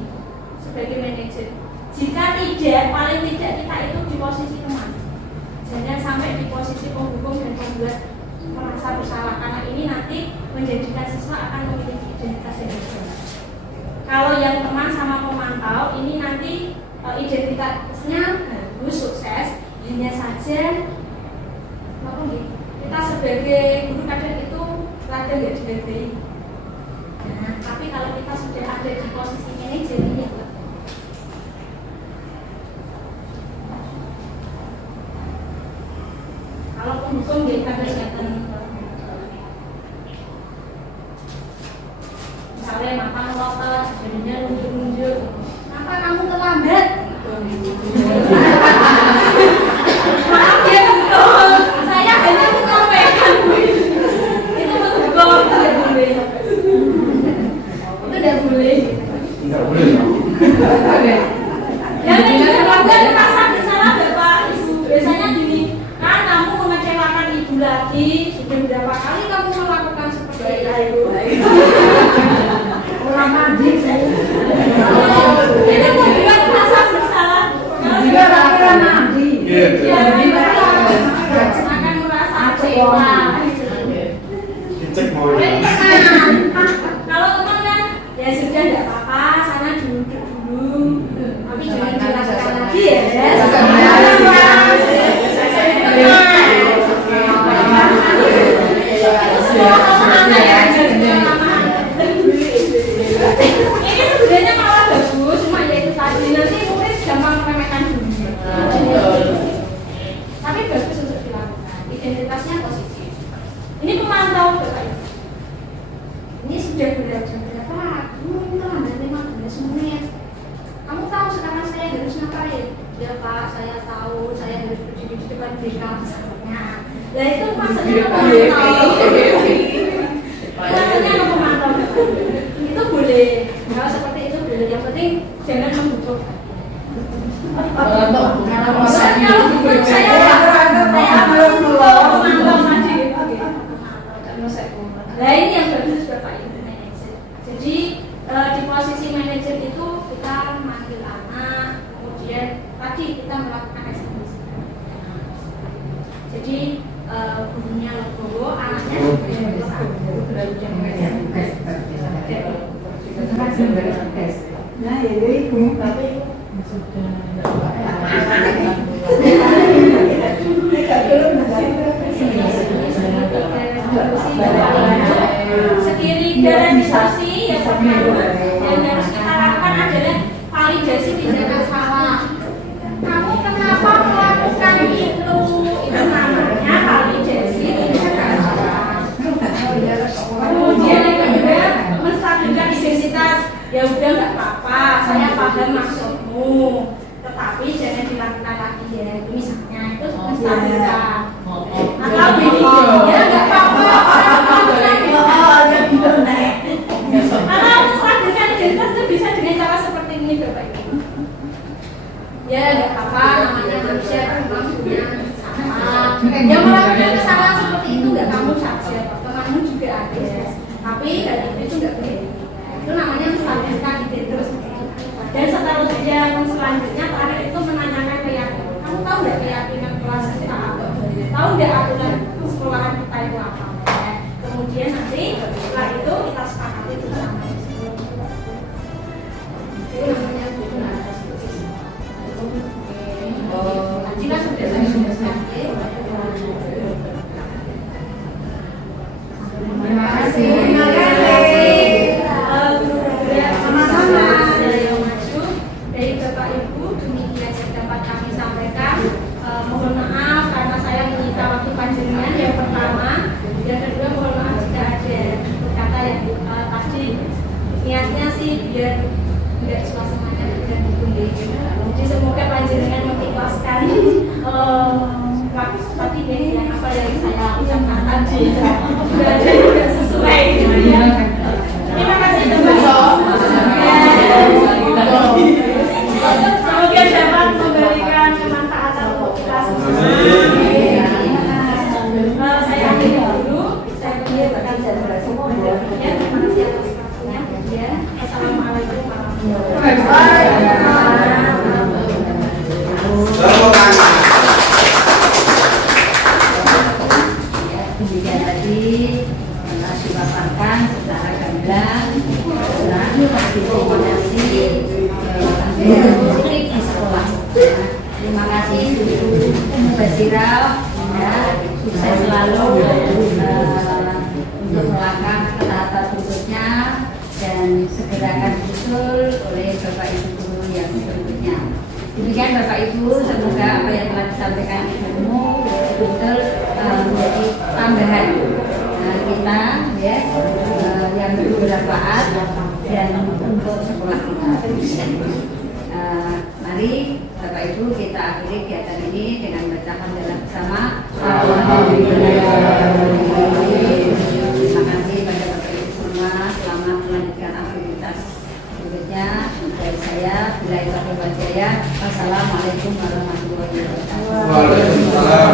sebagai manajer. Jika tidak, paling tidak kita itu di posisi teman. Jangan sampai di posisi penghukum dan membuat merasa bersalah, karena ini nanti menjadikan siswa akan memiliki identitas yang berbeda. Kalau yang teman sama pemantau ini nanti identitasnya bagus, sukses, hanya saja apa gitu, kita sebagai guru kadang itu rada nggak dihargai. Nah, tapi kalau kita sudah ada di posisi manajer ini ya, kalau penghukum dia kadang kelihatan. Misalnya makan lotot, jadinya lunjuk-lunjuk. Kenapa kamu terlambat? Maaf ya betul, saya hanya menyampaikan itu betul, tidak boleh. Itu tidak boleh. Tidak boleh. Yang menyebabkan rasa bersalah Bapak Ibu biasanya gini, kan kamu mengecewakan ibu lagi, sudah berapa kali kamu melakukan seperti itu? Orang mandi saya. Ini membuat rasa bersalah. Kalau sudah orang mandi. Ya sudah, tidak apa-apa, sana duduk dulu, tapi jangan dilakukan lagi ya. Ini sebenarnya malah bagus, cuma ya itu tadi nanti murid gampang meremehkan dulu. Tapi bagus untuk dilakukan, identitasnya positif. Ini pemantau Bapak Ibu. Ini sudah belajar berapa? Ini terlambat 15 menit. Kamu tahu sekarang saya harus ngapain? Ya Pak, saya tahu, saya harus berdiri di depan BK misalnya. Nah itu maksudnya pemantau. Maksudnya pemantau itu boleh. Kalau seperti itu boleh. Yang penting jangan membutuhkan. Kalau bukan saya pemantau tadi. Nah ini yang bagus Bapak Ibu manajer. Jadi di posisi manajer itu kita manggil anak, kemudian tadi kita melakukan eksekusi. Jadi gurunya legowo, anaknya Nah, ini ibu tapi sendiri dalam diskusi yang pertama yang harus kita lakukan adalah validasi tindakan salah. Kamu kenapa melakukan itu? Itu namanya validasi tindakan salah. Kemudian yang kedua menstabilkan identitas. Ya udah nggak apa-apa, saya paham maksudmu, tetapi jangan dilakukan lagi ya. Misalnya itu menstabilkan. Atau begini, ya nggak apa-apa. Kalau menstabilkan identitas itu bisa dengan cara seperti ini Bapak Ibu. Ya nggak apa-apa, namanya manusia memang punya kesalahan. Yang melakukan kesalahan seperti itu nggak kamu saja, temanmu juga ada. Tapi dari itu nggak boleh. Itu namanya menstabilkan identitas. Dan seterusnya yang selanjutnya terakhir itu menanyakan keyakinan. Kamu tahu nggak keyakinan kelas kita apa? Tahu nggak aturan sekolahan kita itu apa? Kemudian nanti setelah itu kita sepakati bersama. Itu namanya tadi kan sudah saya jelaskan. Terima kasih. Dari Bapak Ibu, demikian yang dapat kami sampaikan. Mohon maaf karena saya menyita waktu panjenengan yang pertama. Yang kedua, mohon maaf jika ada kata yang tadi niatnya sih biar suasananya tidak dikundi. Jadi semoga panjenengan mengikhlaskan tadi yang apa yang saya ucapkan tadi sudah sesuai gitu ya. Terima kasih teman-teman. Semoga dapat memberikan kemanfaatan untuk kita semua. Saya akhiri dulu. Saya mengucapkan terima kasih atas waktunya. Assalamualaikum warahmatullahi wabarakatuh. Demikian tadi telah dipaparkan secara gamblang tentang partisipasi musik di sekolah. Terima kasih Bu Basira, sukses selalu untuk melangkah ke tahap berikutnya dan segera akan disusul oleh Bapak Ibu guru yang berikutnya. Demikian Bapak Ibu, semoga apa yang telah disampaikan Ibumu betul-betul menjadi tambahan kita ya yang bermanfaat dan untuk sekolah kita. Mari Bapak Ibu kita akhiri kegiatan ini dengan baca hamdalah bersama. Terima kasih pada Bapak Ibu semua. Selamat melanjutkan aktivitas berikutnya. Dari saya, Bilal Taufiq Jaya. Wassalamualaikum warahmatullahi wabarakatuh. Waalaikumsalam.